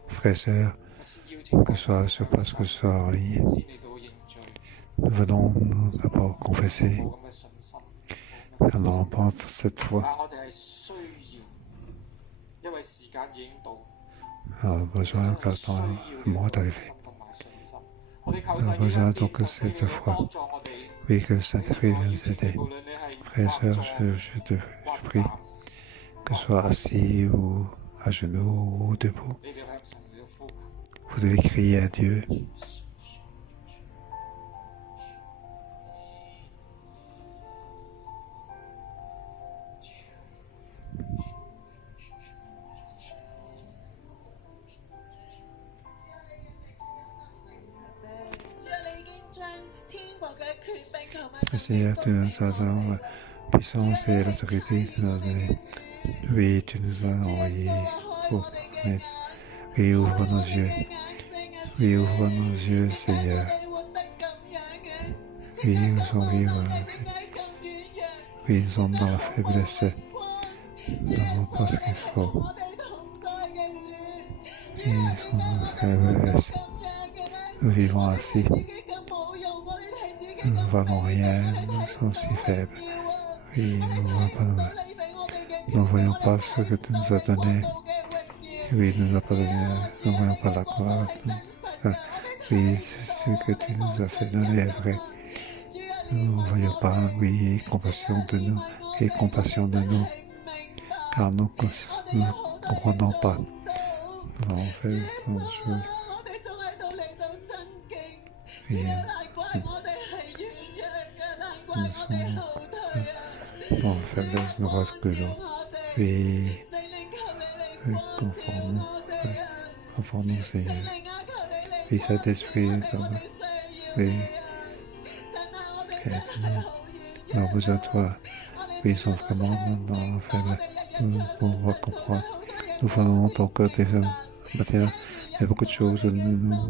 Frères et sœurs, que ce soit sur place, que ce soit en ligne, nous venons d'abord confesser car nous remporte cette foi. Nous avons besoin car le temps est mort arrivé. Nous avons besoin donc de cette foi. Oui, que le Saint-Esprit nous aide. Frères et sœurs, je prie, que ce soit assis ou à genoux ou debout, vous devez crier à Dieu. Seigneur, tu nous as donné la puissance et l'autorité, tu nous as donné. Oui, tu nous as envoyé pour mettre. Oui, ouvre nos yeux. Oui, ouvre nos yeux, Seigneur. Oui, nous sommes vivants. Oui, nous sommes dans la faiblesse. Nous n'avons pas ce qu'il faut. Oui, nous sommes dans la faiblesse. Nous vivons assis. Nous ne valons rien, nous sommes si faibles. Oui, nous ne voyons pas ce que tu nous as donné. Oui, nous n'as pas donné, nous ne voyons pas la gloire. Oui, ce que tu nous as fait donner est vrai. Nous ne voyons pas, oui, aie compassion de nous, aie compassion de nous, car nous ne comprenons pas. Nous avons fait tant de choses. Oui, nous sommes dans la faiblesse, nous reculons. Oui, conforme-nous, Seigneur. Oui, Saint-Esprit, oui, aide-nous. Nous avons besoin de toi. Oui, ils sont vraiment dans la faiblesse. Nous pouvons comprendre. Nous faisons ton cœur des femmes. Maintenant, il y a beaucoup de choses que nous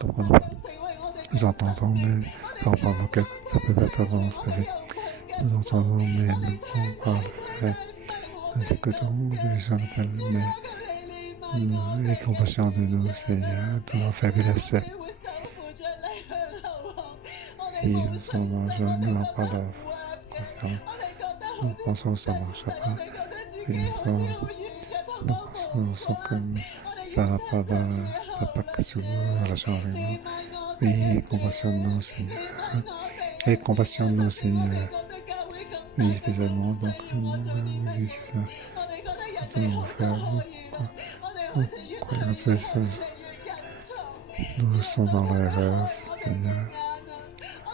comprenons pas. Nous entendons, mais ça prend nos cœurs. Ça peut être dans notre vie. Nous entendons, mais nous ne pouvons pas le faire. Nous écoutons les gens, mais aie compassion de nous, Seigneur, de nos faiblesses. Et nous sommes dans un nous n'avons pas de confiance. Nous pensons que ça ne marche pas. Et nous pensons que ça n'a pas d'impact sur nos relations avec nous. Mais aie compassion de nous, Seigneur. Aie compassion de nous, Seigneur. Oui, spécialement, donc, nous sommes dans l'erreur, Seigneur.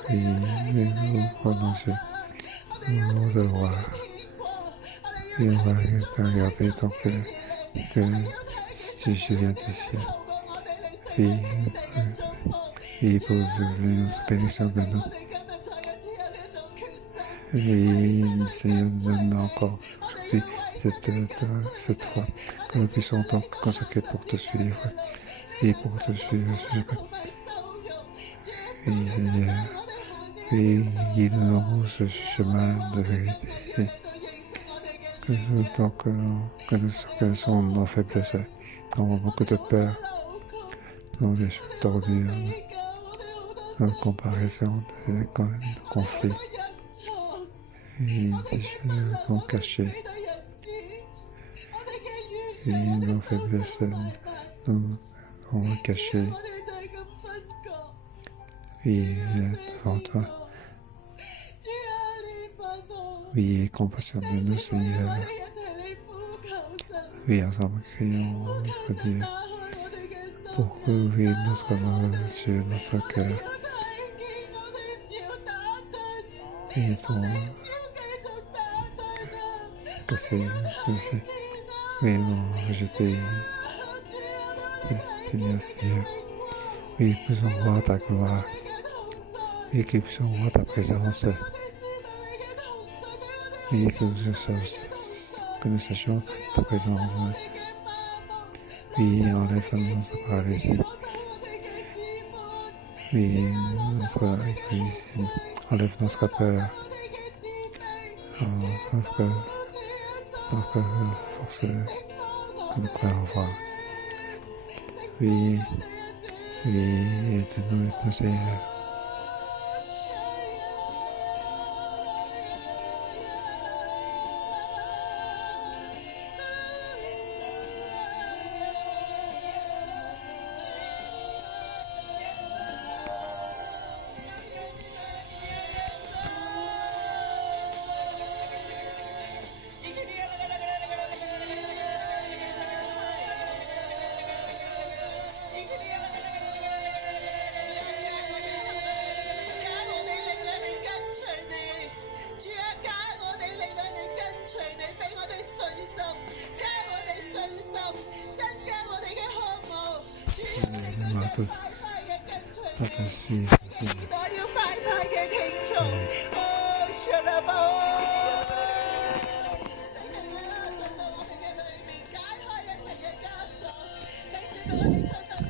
Et nous prenons nos devoirs. Et on va regarder tant que je viens du ciel. Et pour nous bénédiction de nous. Et Seigneur nous donne encore cette foi que nous puissions donc consacrer pour te suivre et pour te suivre. Et Seigneur, et guide-nous ce chemin de vérité. Quelles sont nos faiblesses, nous avons beaucoup de peur, nous avons des choses tordues. de comparaison, de conflit. Et des choses qu'on cachait. Et nos faiblesses, nous ont cachées. Oui, devant toi. Oui, compassion de nous, Seigneur. Oui, ensemble, crions notre Dieu. Pour ouvrir notre Dieu, notre cœur. Et ton casser, oui, non, rejeter. Seigneur, Seigneur. Oui, que nous puissions voir ta gloire. Oui, que nous puissions voir ta présence. Oui, que nous sachions ta présence. Oui, enlève notre paralysie. Oui, notre égoïsme. Enlève notre peur. Notre force que nous croyons voir. Oui, oui, aide-nous, Seigneur.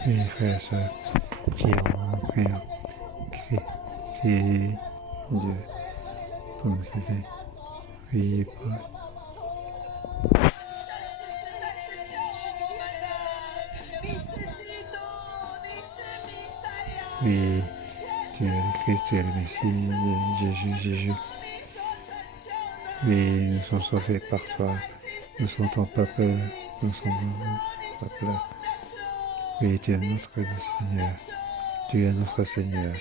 Oui, frères et sœurs, prions, criez Dieu pour nous aider. Oui, oui, tu es le Christ, tu es le Messie, Jésus. Oui, nous sommes sauvés par toi. Nous sommes ton peuple. Nous sommes ton peuple. Oui, tu es notre Seigneur. Tu es notre Seigneur.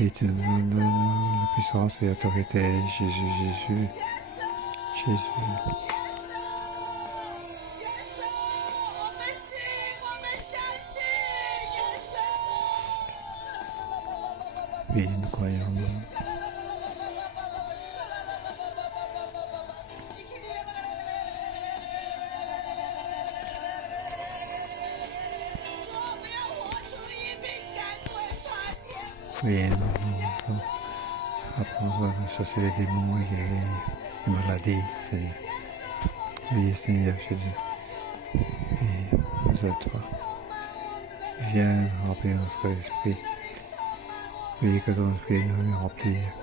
Et tu nous donnes la puissance et l'autorité. Jésus. Oui, nous croyons. Oui, nous apprendre à chasser les démons et les maladies, Seigneur. Oui, Seigneur Jésus. Oui, nous à toi. Viens remplir notre esprit. Oui, que ton esprit nous remplisse.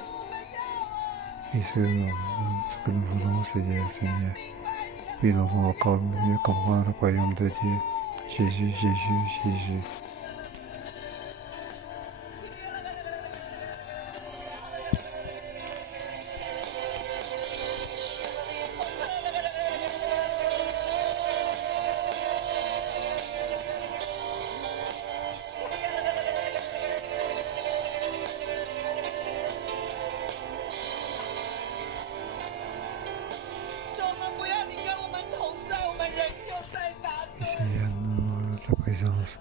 Et ce que nous voulons, Seigneur. Oui, nous voulons encore mieux comprendre le royaume de Dieu. Jésus. Et Seigneur, ta présence.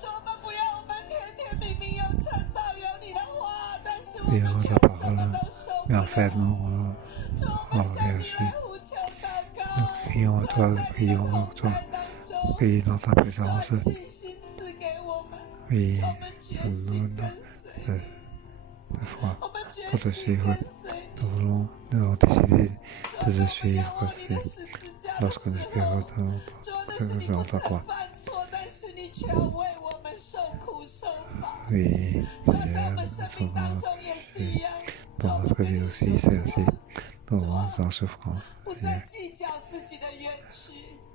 Oui, ta parole. Mais en fait, nous réagissons. Nous crions à toi, Prie dans ta présence. Oui, donne-nous de foi pour te suivre. Nous avons décidé de te suivre lorsque nous espérons dans ta croix. Oui, Seigneur, nous sommes dans notre vie aussi, c'est ainsi. Nous sommes en souffrance.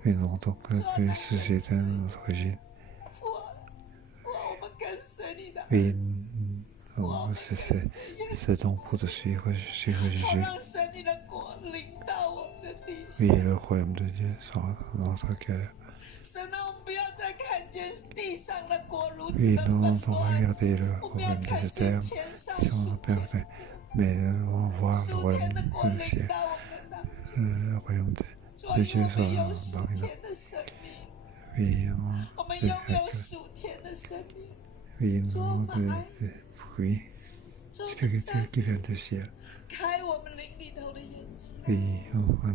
Et nous donc plus soucier de notre origine. Oui, c'est ton pour de suivre Jésus. Oui, le royaume de Dieu sera dans notre cœur. Oui, non, on regarder le royaume de cette terre sur notre Père, mais on voit le royaume du ciel. Le royaume de Dieu sera parmi nous. Oui, oui, nous de fruits spirituels qui viennent du ciel. Oui, ouvre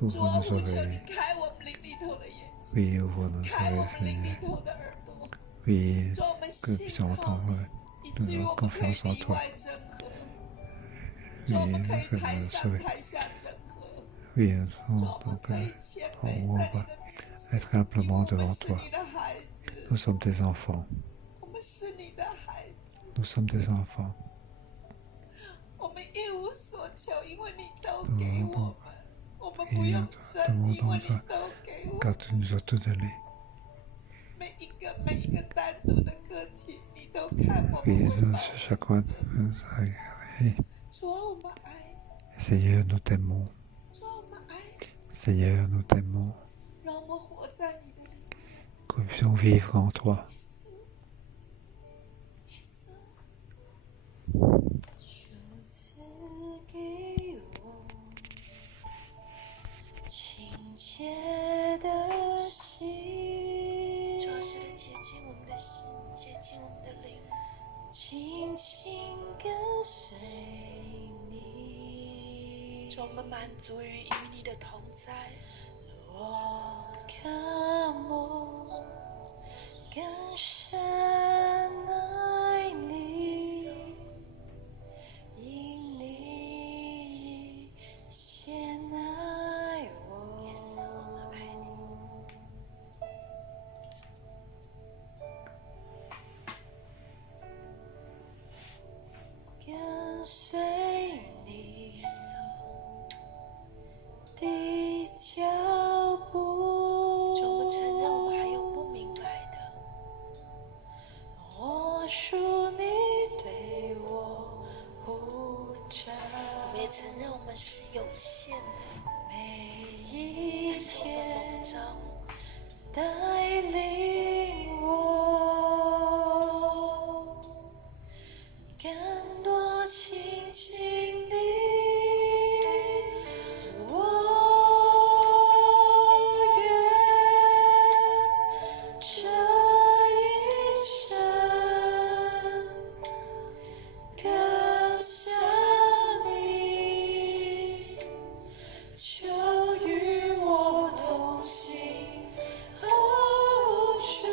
nos oreilles. Oui, ouvre nos oreilles, Seigneur. Oui, que nous puissions entendre notre confiance en toi. Oui, nous sommes sauvés. Oui, donc, on va être humblement devant toi. Nous sommes tes enfants. Nous sommes tes enfants. Nous demandons à toi, car tu nous as tout donné. Oui, chacun. Seigneur, nous t'aimons. Seigneur, nous t'aimons. Que nous puissions vivre en toi.我们满足于与你的同在。我渴慕更深爱你，因你先爱我。我们爱你，跟随你的脚步。主，我们承认我们还有不明白的。我属你对我呼召。我们也承认我们是有限的。每一天是带领我更多亲近你，我愿这一生更像你，就与我同行，哦，主。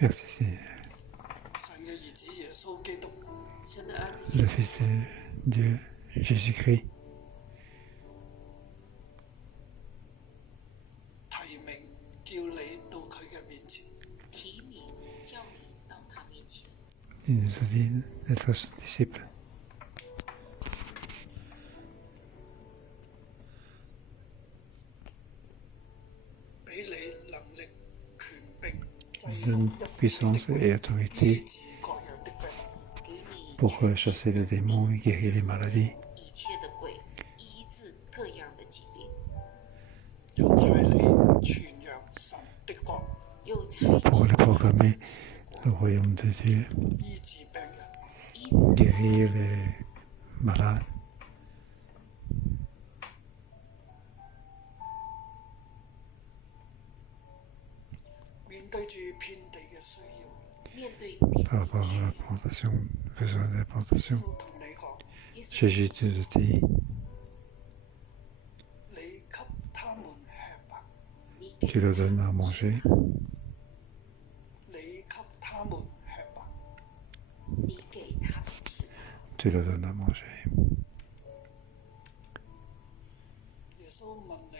Merci Seigneur. 神嘅兒子耶穌基督，神的儿子 Le 耶稣， Fils de Dieu, Jésus-Christ, 提名叫你到佢嘅面前，提名叫你到他面前， il nous a dit d'être son disciple. 俾你能力、權柄，制 Il 服 donne 一切 puissance 的 et 醫 autorité 治各樣的病， 给你 pour chasser les démons et guérir les maladies. 一切的鬼，医治各样的疾病，又差你傳揚神的國，又差 Pour 你 aller proclamer 神的 le 国 royaume de Dieu, 醫治病人，医治 guérir les malades. 面對住遍地嘅需要，面对病 Par 人 rapport 的需 à la 要， plantation, besoin de la plantation. 都同你講，耶稣 Jésus te dit, 你給他們吃吧，你给 tu leur donnes à manger, 你給他們吃吧，你给他们吃， tu leur donnes à manger. 耶穌問你，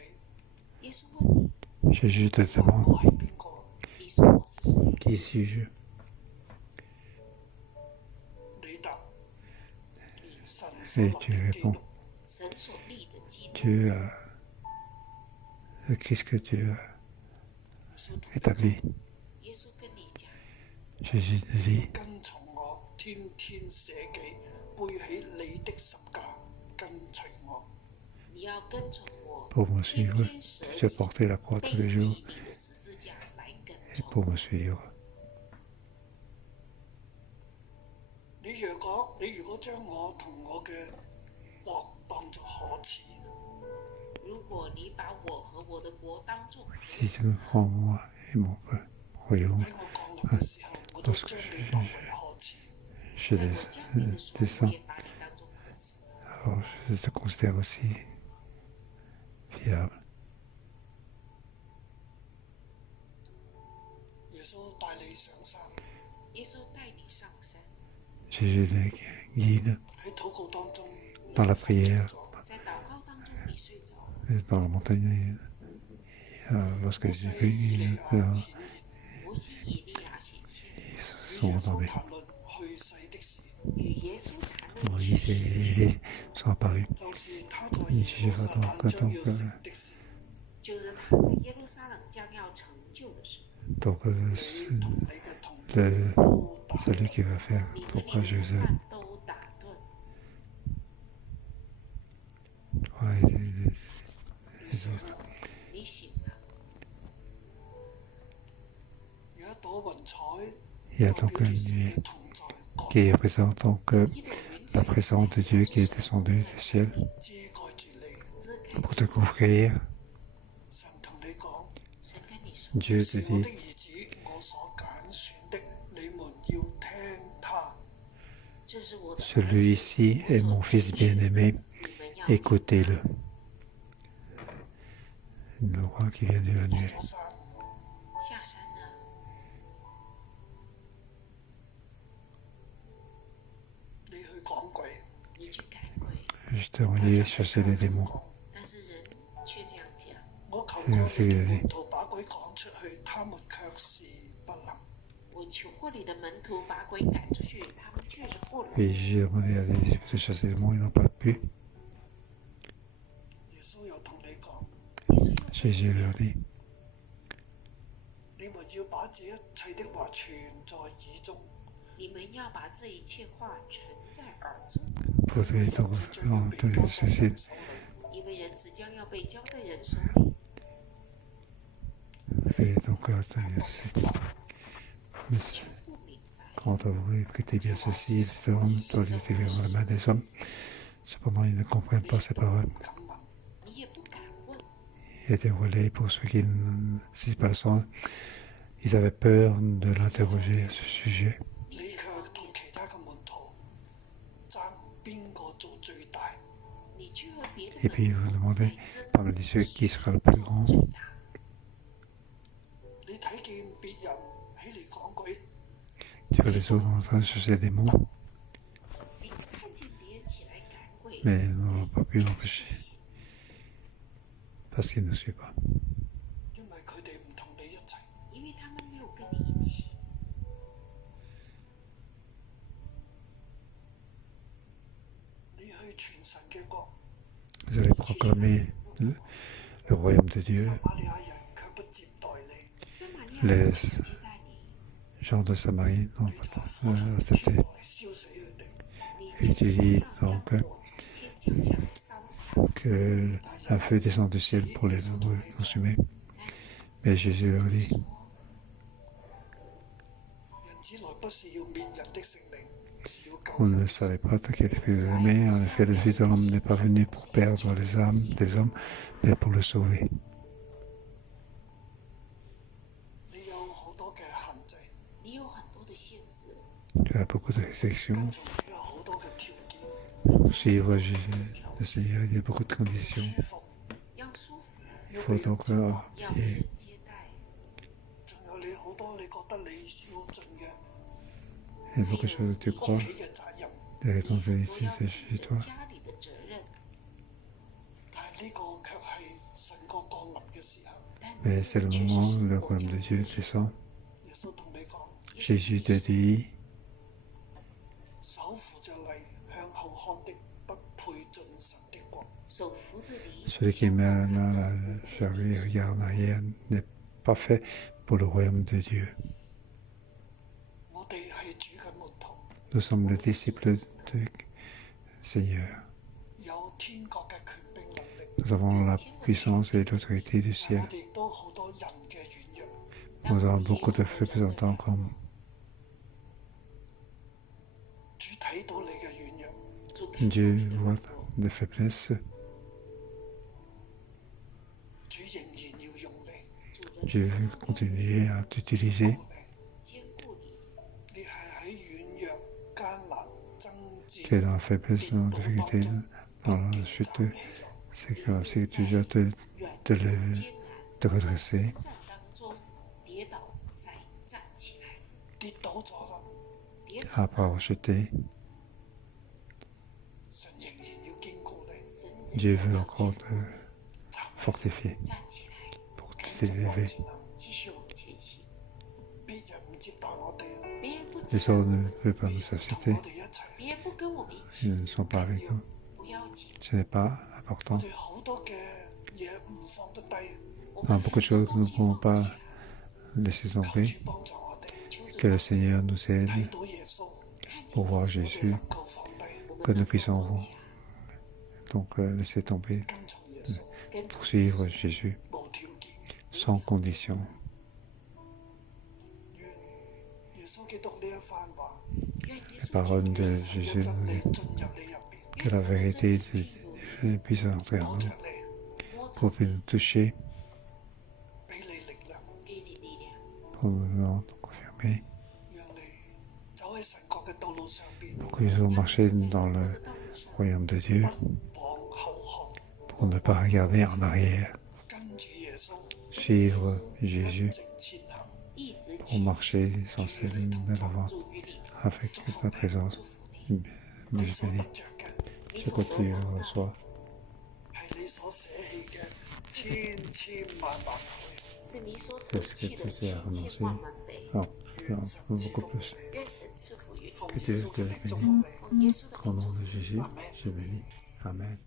耶稣问 Jésus te 我 demande, 係邊個？你，你说我是谁？ qui suis-je? 你答，你神所 Et 立 tu 的基 réponds, 督。神所立的基督， Dieu a, le Christ que Dieu a 耶穌同你 établi. 耶稣跟你讲， Jésus nous dit, 跟從我，天天捨己，背起你的十架，跟隨我。你要跟从我， pour me 天 suivre, 天舍 je 己， porter la croix 背 tous les jours 起你的十字架来跟 et 从 pour me suivre. 你如果將我同我嘅國當作可恥，如果你把我和我的國當作可 Si 恥 tu prends moi et mon royaume, 喺我降臨嘅時候，我都將你當為可恥。 je 在我降臨的時候，我 descends. 也把你當作可恥。 Alors je te considère aussi fiable. 耶穌帶你上山，耶穌帶你上山， Jésus les guide 喺禱告當中， dans la 你瞓着 prière, 咗。在禱告當中你睡着， dans la montagne. Lorsque 摩 j'ai 西 vu, 以利亞顯現，摩西以利亞顯現， 與 sont 耶穌 endormis. 談論去世的事，與耶穌談論 Moïse et Élie sont apparus. 就是他在耶路撒冷將要成的事。就是他在耶路撒冷將要成就的事。 Donc 你同你嘅同伴 le, 都打 celui qui va faire 你 ton 和你 projet, 的同伴都打斷， 你醒啦，你醒了，有一朵雲彩 il y a 代 donc 表住 une 神 nuit 嘅同在降 qui représente donc 一朵雲 la 彩 présence de Dieu qui est descendue du ciel 遮蓋住你。遮蓋 pour 着 te couvrir. 神同你講：神跟你說， Dieu 是 te 我的 dit, 兒子，我所揀選的，你們要聽他。這是我的兒子 celui-ci est mon fils bien-aimé, 你們要 écoutez-le. Le roi qui vient de la 落 nuit. 咗山，下山了，你去趕鬼，你去趕鬼， Je t'ai envoyé chasser les démons. 講但是人卻這樣講，我求過你的門徒把鬼趕出去，他們卻是不能。我求過你的門徒把鬼趕出去，他們卻是不能。 Et j'ai demandé à des disciples de chasser les démons, ils n'ont pas pu. 耶穌又同你講：耶穌又對 Jésus 你 leur 講 dit, 你們要把這一切的話存在耳中，你們要把這一切話存在耳中， pour que donc, 即將要 en 被 te 交在 suscite, 人手裏。因為人子將要被交在人手裡。 et donc, mais 全不明白， quant à vous, écoutez bien ceci, les hommes doivent les écrire dans la main des hommes. Cependant, ils ne comprennent pas ces paroles. 唔敢問，你也不敢問。 Il a dévoilé pour ceux qui ne savent pas le sens. Ils avaient peur de l'interroger à ce sujet. 你卻同其他嘅門徒爭邊個做最大。你卻和別的 Et puis, vous 門徒 demandez 在爭 parmi les cieux qui sera le plus grand. 最大。你睇見別人起嚟講句， Tu vois les autres en train de chercher des mots, 你看见别人起来赶鬼， mais ils n'ont pas pu 就 l'empêcher 行。 parce qu'ils ne suivent pas. 因為佢哋唔同你一齊。 因为他们没有跟你一起。 你去傳神嘅國， Vous allez proclamer le royaume de Dieu. 撒瑪利亞人卻不接待你， 撒玛利亚人 Les 不接待你， gens de Samarie n'ont 你就 pas 話火從 accepté. 天落嚟燒死佢哋。 你 Et 就 tu dis 让 donc 降火从天降下来烧死他们。 que un feu descend du ciel pour les consumer. Mais Jésus leur dit, 人子來不是要滅人的性命，是要救 vous 人 ne 的 savez pas que vous aimez. En effet, le Fils de l'homme n'est pas venu pour perdre les âmes des hommes, mais pour le sauver. 你有好多嘅限制， 你有很多的限制， Tu as beaucoup de restrictions. 跟從主有好多嘅條件， Pour suivre Jésus, le Seigneur, il y a beaucoup de conditions. 舒服， 要舒服， Il 要 faut 被人 donc 接待， 要被人接待， 仲有你好多你覺得你要盡嘅 il y a beaucoup de choses que tu 屋 crois, 企嘅責任， des 你很多 responsabilités 要 c'est 尽 chez 的 toi. 家里的责任， 但係呢個卻係神國降臨嘅時候， 但 Mais 这 c'est le 却 moment 是 où 神 le 国 royaume 降 de 临 Dieu 的时候。 descend. 耶穌同你講， Jésus te dit, 手扶着犁向後看的，不配進神的國。 手扶着犁， celui qui met la main à la charrue et regarde en arrière n'est pas fait pour le royaume de Dieu. 我哋係主嘅門徒， Nous sommes les disciples du Seigneur. 有天國嘅權柄能力， Nous avons la puissance et l'autorité du 但 ciel. 我哋亦都好多人嘅軟弱。 Nous avons beaucoup de représentants comme 主睇到你嘅軟弱， 主看到 Dieu 你的 voit 软弱， des faiblesses. 主仍然要用你， 主仍 Dieu 然 veut continuer à t'utiliser. 兼顾你。 你係喺軟弱、艱難、爭 Tu es 戰、 dans la faiblesse, dans la 跌倒 difficulté, 當中 dans 不 la 斷 chute. 站起來。 C'est que tu dois te 软 te 弱 lever, 艰難 te redresser. 征戰當中跌倒，再站起來，跌倒咗啦，跌倒 Après chuter, 神仍然要堅固你， 神 Dieu 仍 veut 然要 encore 堅固 te 站起 fortifier 站起來， pour 繼續往 t'élever. 前行。繼續往前行。別人唔接待我哋，別人不 Les 接待我 autres ne 們， veulent pas nous 同 accepter. 我哋一齊。別人不跟我們一 Ils 起， ne sont pas avec nous. 不要緊。 Ce n'est pas 我 important. 哋好多嘅嘢唔放得低，我 Dans 們 beaucoup de 很 choses 多 que nous 東 ne 西 pouvons 放不 pas 下， laisser 求 tomber. 主幫助我哋，求主 Que le 幫助 Seigneur nous 睇 aide 到耶穌， 看見 pour voir 耶穌， 我哋 Jésus. 能夠放低， 我 que 們 nous 能夠 puissions 放下， Donc laisser tomber, 跟從耶穌，跟從耶 suivre 穌， Jésus 無條件。 sans condition. 願耶穌基督呢一番話，願耶穌 Parole 基督 de 神嘅 Jésus, 真理進入你入邊， que la vérité de Dieu puisse entrer en 摸 nous 着你，摸着 pour nous toucher, 俾你力量，給你力量， pour nous confirmer, 讓你走喺神國嘅道路上邊， pour que nous puissions marcher 在 dans 神國 le 的道路上， royaume de Dieu, 不往後看， pour ne pas regarder en arrière, 跟住耶穌 suivre 一 Jésus, 直前行。一直 pour 前行， marcher sans cesse de l'avant 主與你同 avec ta présence. 祝福你， 你 Dieu 所 béni. 得着嘅 你 Ce 所 que 得 tu 着的 reçois, 係你所捨棄嘅千千萬萬倍。是你所捨棄的千千萬萬倍。 non, non, beaucoup plus. 願神賜福於你， Que Dieu te 祝福 bénisse. 你。奉耶穌的 Au 名祝 nom 福 de 你。 Jésus, je bénis. Amen.